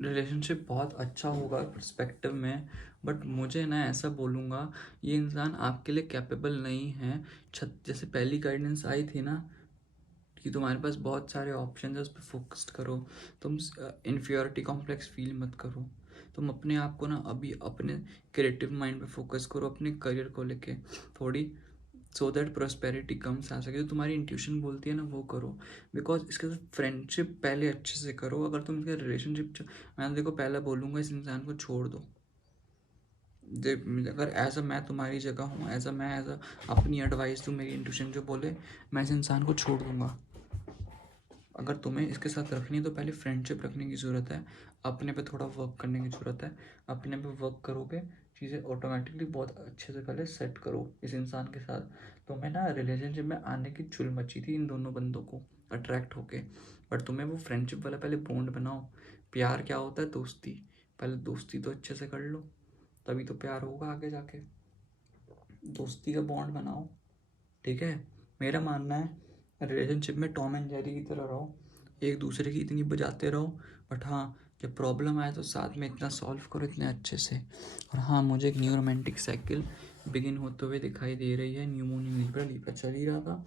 रिलेशनशिप बहुत अच्छा होगा पर्सपेक्टिव में, बट मुझे ना ऐसा बोलूँगा ये इंसान आपके लिए कैपेबल नहीं है। जैसे पहली गाइडेंस आई थी ना कि तुम्हारे पास बहुत सारे ऑप्शन है, उस पर फोकस्ड करो, तुम इन्फियोरिटी कॉम्प्लेक्स फील मत करो, तुम अपने आप को ना अभी अपने क्रिएटिव माइंड पे फोकस करो, अपने करियर को लेके थोड़ी, सो दैट प्रॉस्पेरिटी कम्स आ सके। जो तुम्हारी इंट्यूशन बोलती है ना वो करो, बिकॉज इसके साथ फ्रेंडशिप पहले अच्छे से करो। अगर तुम इसके रिलेशनशिप, मैं देखो पहले बोलूँगा इस इंसान को छोड़ दो। अगर एज अ मैं तुम्हारी जगह हूँ, एज अ अपनी एडवाइस दूँ, मेरी इंट्यूशन जो बोले, मैं इस इंसान को छोड़ दूँगा। अगर तुम्हें इसके साथ रखनी है तो पहले फ्रेंडशिप रखने की ज़रूरत है, अपने पे थोड़ा वर्क करने की ज़रूरत है। अपने पे वर्क करोगे चीज़ें ऑटोमेटिकली बहुत अच्छे से पहले सेट करो इस इंसान के साथ। तुम्हें ना रिलेशनशिप में आने की चुल मची थी इन दोनों बंदों को अट्रैक्ट होके, बट तुम्हें वो फ्रेंडशिप वाला पहले बॉन्ड बनाओ। प्यार क्या होता है? दोस्ती, पहले दोस्ती तो अच्छे से कर लो, तभी तो प्यार होगा आगे जाके। दोस्ती का बॉन्ड बनाओ, ठीक है। मेरा मानना है रिलेशनशिप में टॉम एंड जेरी की तरह रहो, एक दूसरे की इतनी बजाते रहो, बट हाँ जब प्रॉब्लम आए तो साथ में इतना सॉल्व करो इतने अच्छे से। और हाँ, मुझे एक न्यू रोमांटिक साइकिल बिगिन होते हुए दिखाई दे रही है। New moon in Libra, Libra चल ही रहा था,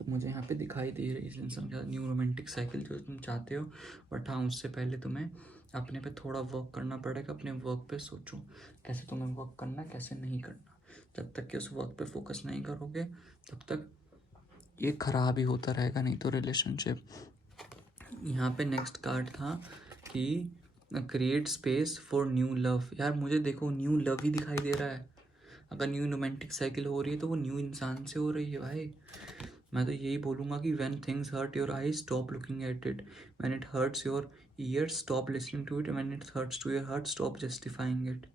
तो मुझे यहाँ पे दिखाई दे रही है इंसान का न्यू रोमांटिक साइकिल जो तुम चाहते हो। बट हाँ, उससे पहले तुम्हें अपने पे थोड़ा वर्क करना पड़ेगा। अपने वर्क पे सोचो कैसे तुम्हें वर्क करना, कैसे नहीं करना। जब तक कि उस वर्क पे फोकस नहीं करोगे तब तक ये ख़राब ही होता रहेगा, नहीं तो रिलेशनशिप। यहाँ पे नेक्स्ट कार्ड था कि create space for new love. यार मुझे देखो न्यू लव ही दिखाई दे रहा है। अगर न्यू रोमांटिक साइकिल हो रही है तो वो न्यू इंसान से हो रही है भाई। मैं तो यही बोलूँगा कि when things hurt your eye stop looking at it, when it hurts your ears stop listening to it, when it hurts to your heart stop justifying it.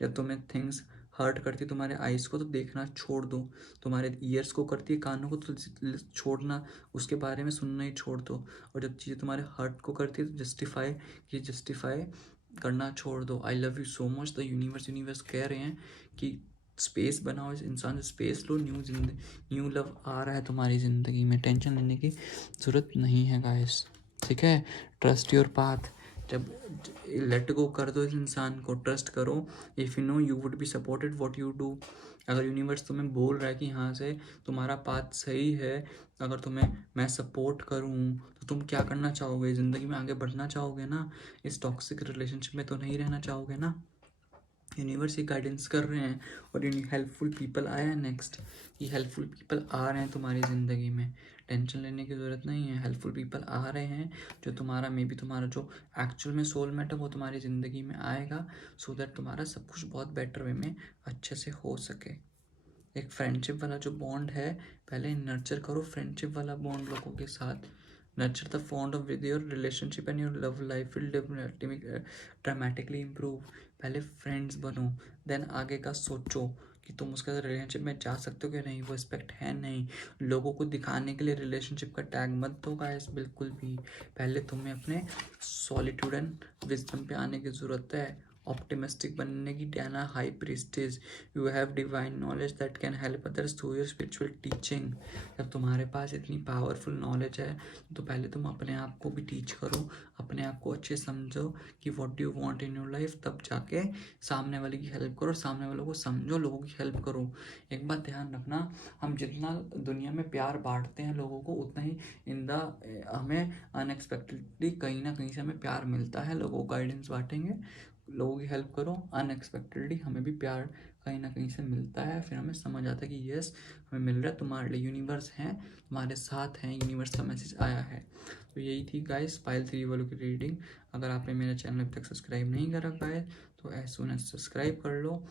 जब तुम्हें थिंग्स हर्ट करती है तुम्हारे आइज़ को तो देखना छोड़ दो, तुम्हारे ईयर्स को करती है कानों को तो छोड़ना, उसके बारे में सुनना ही छोड़ दो। और जब चीज़ें तुम्हारे हर्ट को करती है तो जस्टिफाई करना छोड़ दो। I love you so much. The universe कह रहे हैं कि स्पेस बनाओ, इस इंसान से स्पेस लो। न्यू लव आ रहा है तुम्हारी ज़िंदगी में, टेंशन लेने की ज़रूरत नहीं है गाइस, ठीक है। Trust your path. जब लेट गो कर दो इस इंसान को, ट्रस्ट करो। If you know you would be supported what you do. अगर यूनिवर्स तुम्हें बोल रहा है कि यहाँ से तुम्हारा पाथ सही है, अगर तुम्हें मैं सपोर्ट करूँ तो तुम क्या करना चाहोगे, ज़िंदगी में आगे बढ़ना चाहोगे ना, इस टॉक्सिक रिलेशनशिप में तो नहीं रहना चाहोगे ना। यूनिवर्स ये गाइडेंस कर रहे हैं और इन हेल्पफुल पीपल आए हैं नेक्स्ट। ये हेल्पफुल पीपल आ रहे हैं तुम्हारी ज़िंदगी में, टेंशन लेने की ज़रूरत नहीं है। हेल्पफुल पीपल आ रहे हैं जो तुम्हारा तुम्हारा जो एक्चुअल में सोलमेट है वो तुम्हारी ज़िंदगी में आएगा, सो दैट तुम्हारा सब कुछ बहुत बेटर वे में अच्छे से हो सके। एक फ्रेंडशिप वाला जो बॉन्ड है, पहले नर्चर करो फ्रेंडशिप वाला बॉन्ड लोगों के साथ। Nurture the bond of with your relationship and your love life will dramatically improve. पहले फ्रेंड्स बनो, देन आगे का सोचो कि तुम उसके साथ रिलेशनशिप में जा सकते हो कि नहीं, वो रिस्पेक्ट है नहीं। लोगों को दिखाने के लिए रिलेशनशिप का टैग मत दो गाइस, बिल्कुल भी। पहले तुम्हें अपने सॉलिट्यूड एंड विजडम पे आने की ज़रूरत है। ऑप्टिमिस्टिक बनने की Diana high priestess, you have divine knowledge that can help others through your spiritual teaching. जब तुम्हारे पास इतनी पावरफुल नॉलेज है तो पहले तुम अपने आप को भी टीच करो, अपने आप को अच्छे समझो कि what do you want in your life, तब जाके सामने वाले की हेल्प करो, सामने वालों को समझो, लोगों की हेल्प करो। एक बात ध्यान रखना, हम जितना दुनिया में प्यार बांटते हैं लोगों को, उतना ही हमें अनएक्सपेक्टेडली कहीं ना कहीं से हमें प्यार मिलता है। लोगों को गाइडेंस बांटेंगे, लोगों की हेल्प करो, अनएक्सपेक्टेडली हमें भी प्यार कहीं ना कहीं से मिलता है। फिर हमें समझ आता है कि यस हमें मिल रहा है, तुम्हारे लिए यूनिवर्स हैं, तुम्हारे साथ हैं, यूनिवर्स का मैसेज आया है। तो यही थी गाइस पाइल 3 वालों की रीडिंग। अगर आपने मेरा चैनल अभी तक सब्सक्राइब नहीं कर रखा है तो एज सून एज सब्सक्राइब कर लो।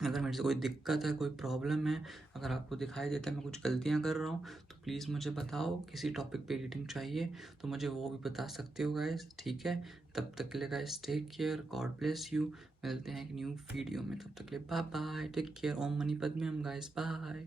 अगर मेरे से कोई दिक्कत है, कोई प्रॉब्लम है, अगर आपको दिखाई देता है मैं कुछ गलतियाँ कर रहा हूँ तो प्लीज़ मुझे बताओ। किसी टॉपिक पे रीडिंग चाहिए तो मुझे वो भी बता सकते हो गाइस, ठीक है। तब तक के लिए guys take care, God bless you. मिलते हैं एक न्यू वीडियो में, तब तक के लिए बाय बाय, टेक केयर। ओम मनी पद्मे हम गाइस, बाय।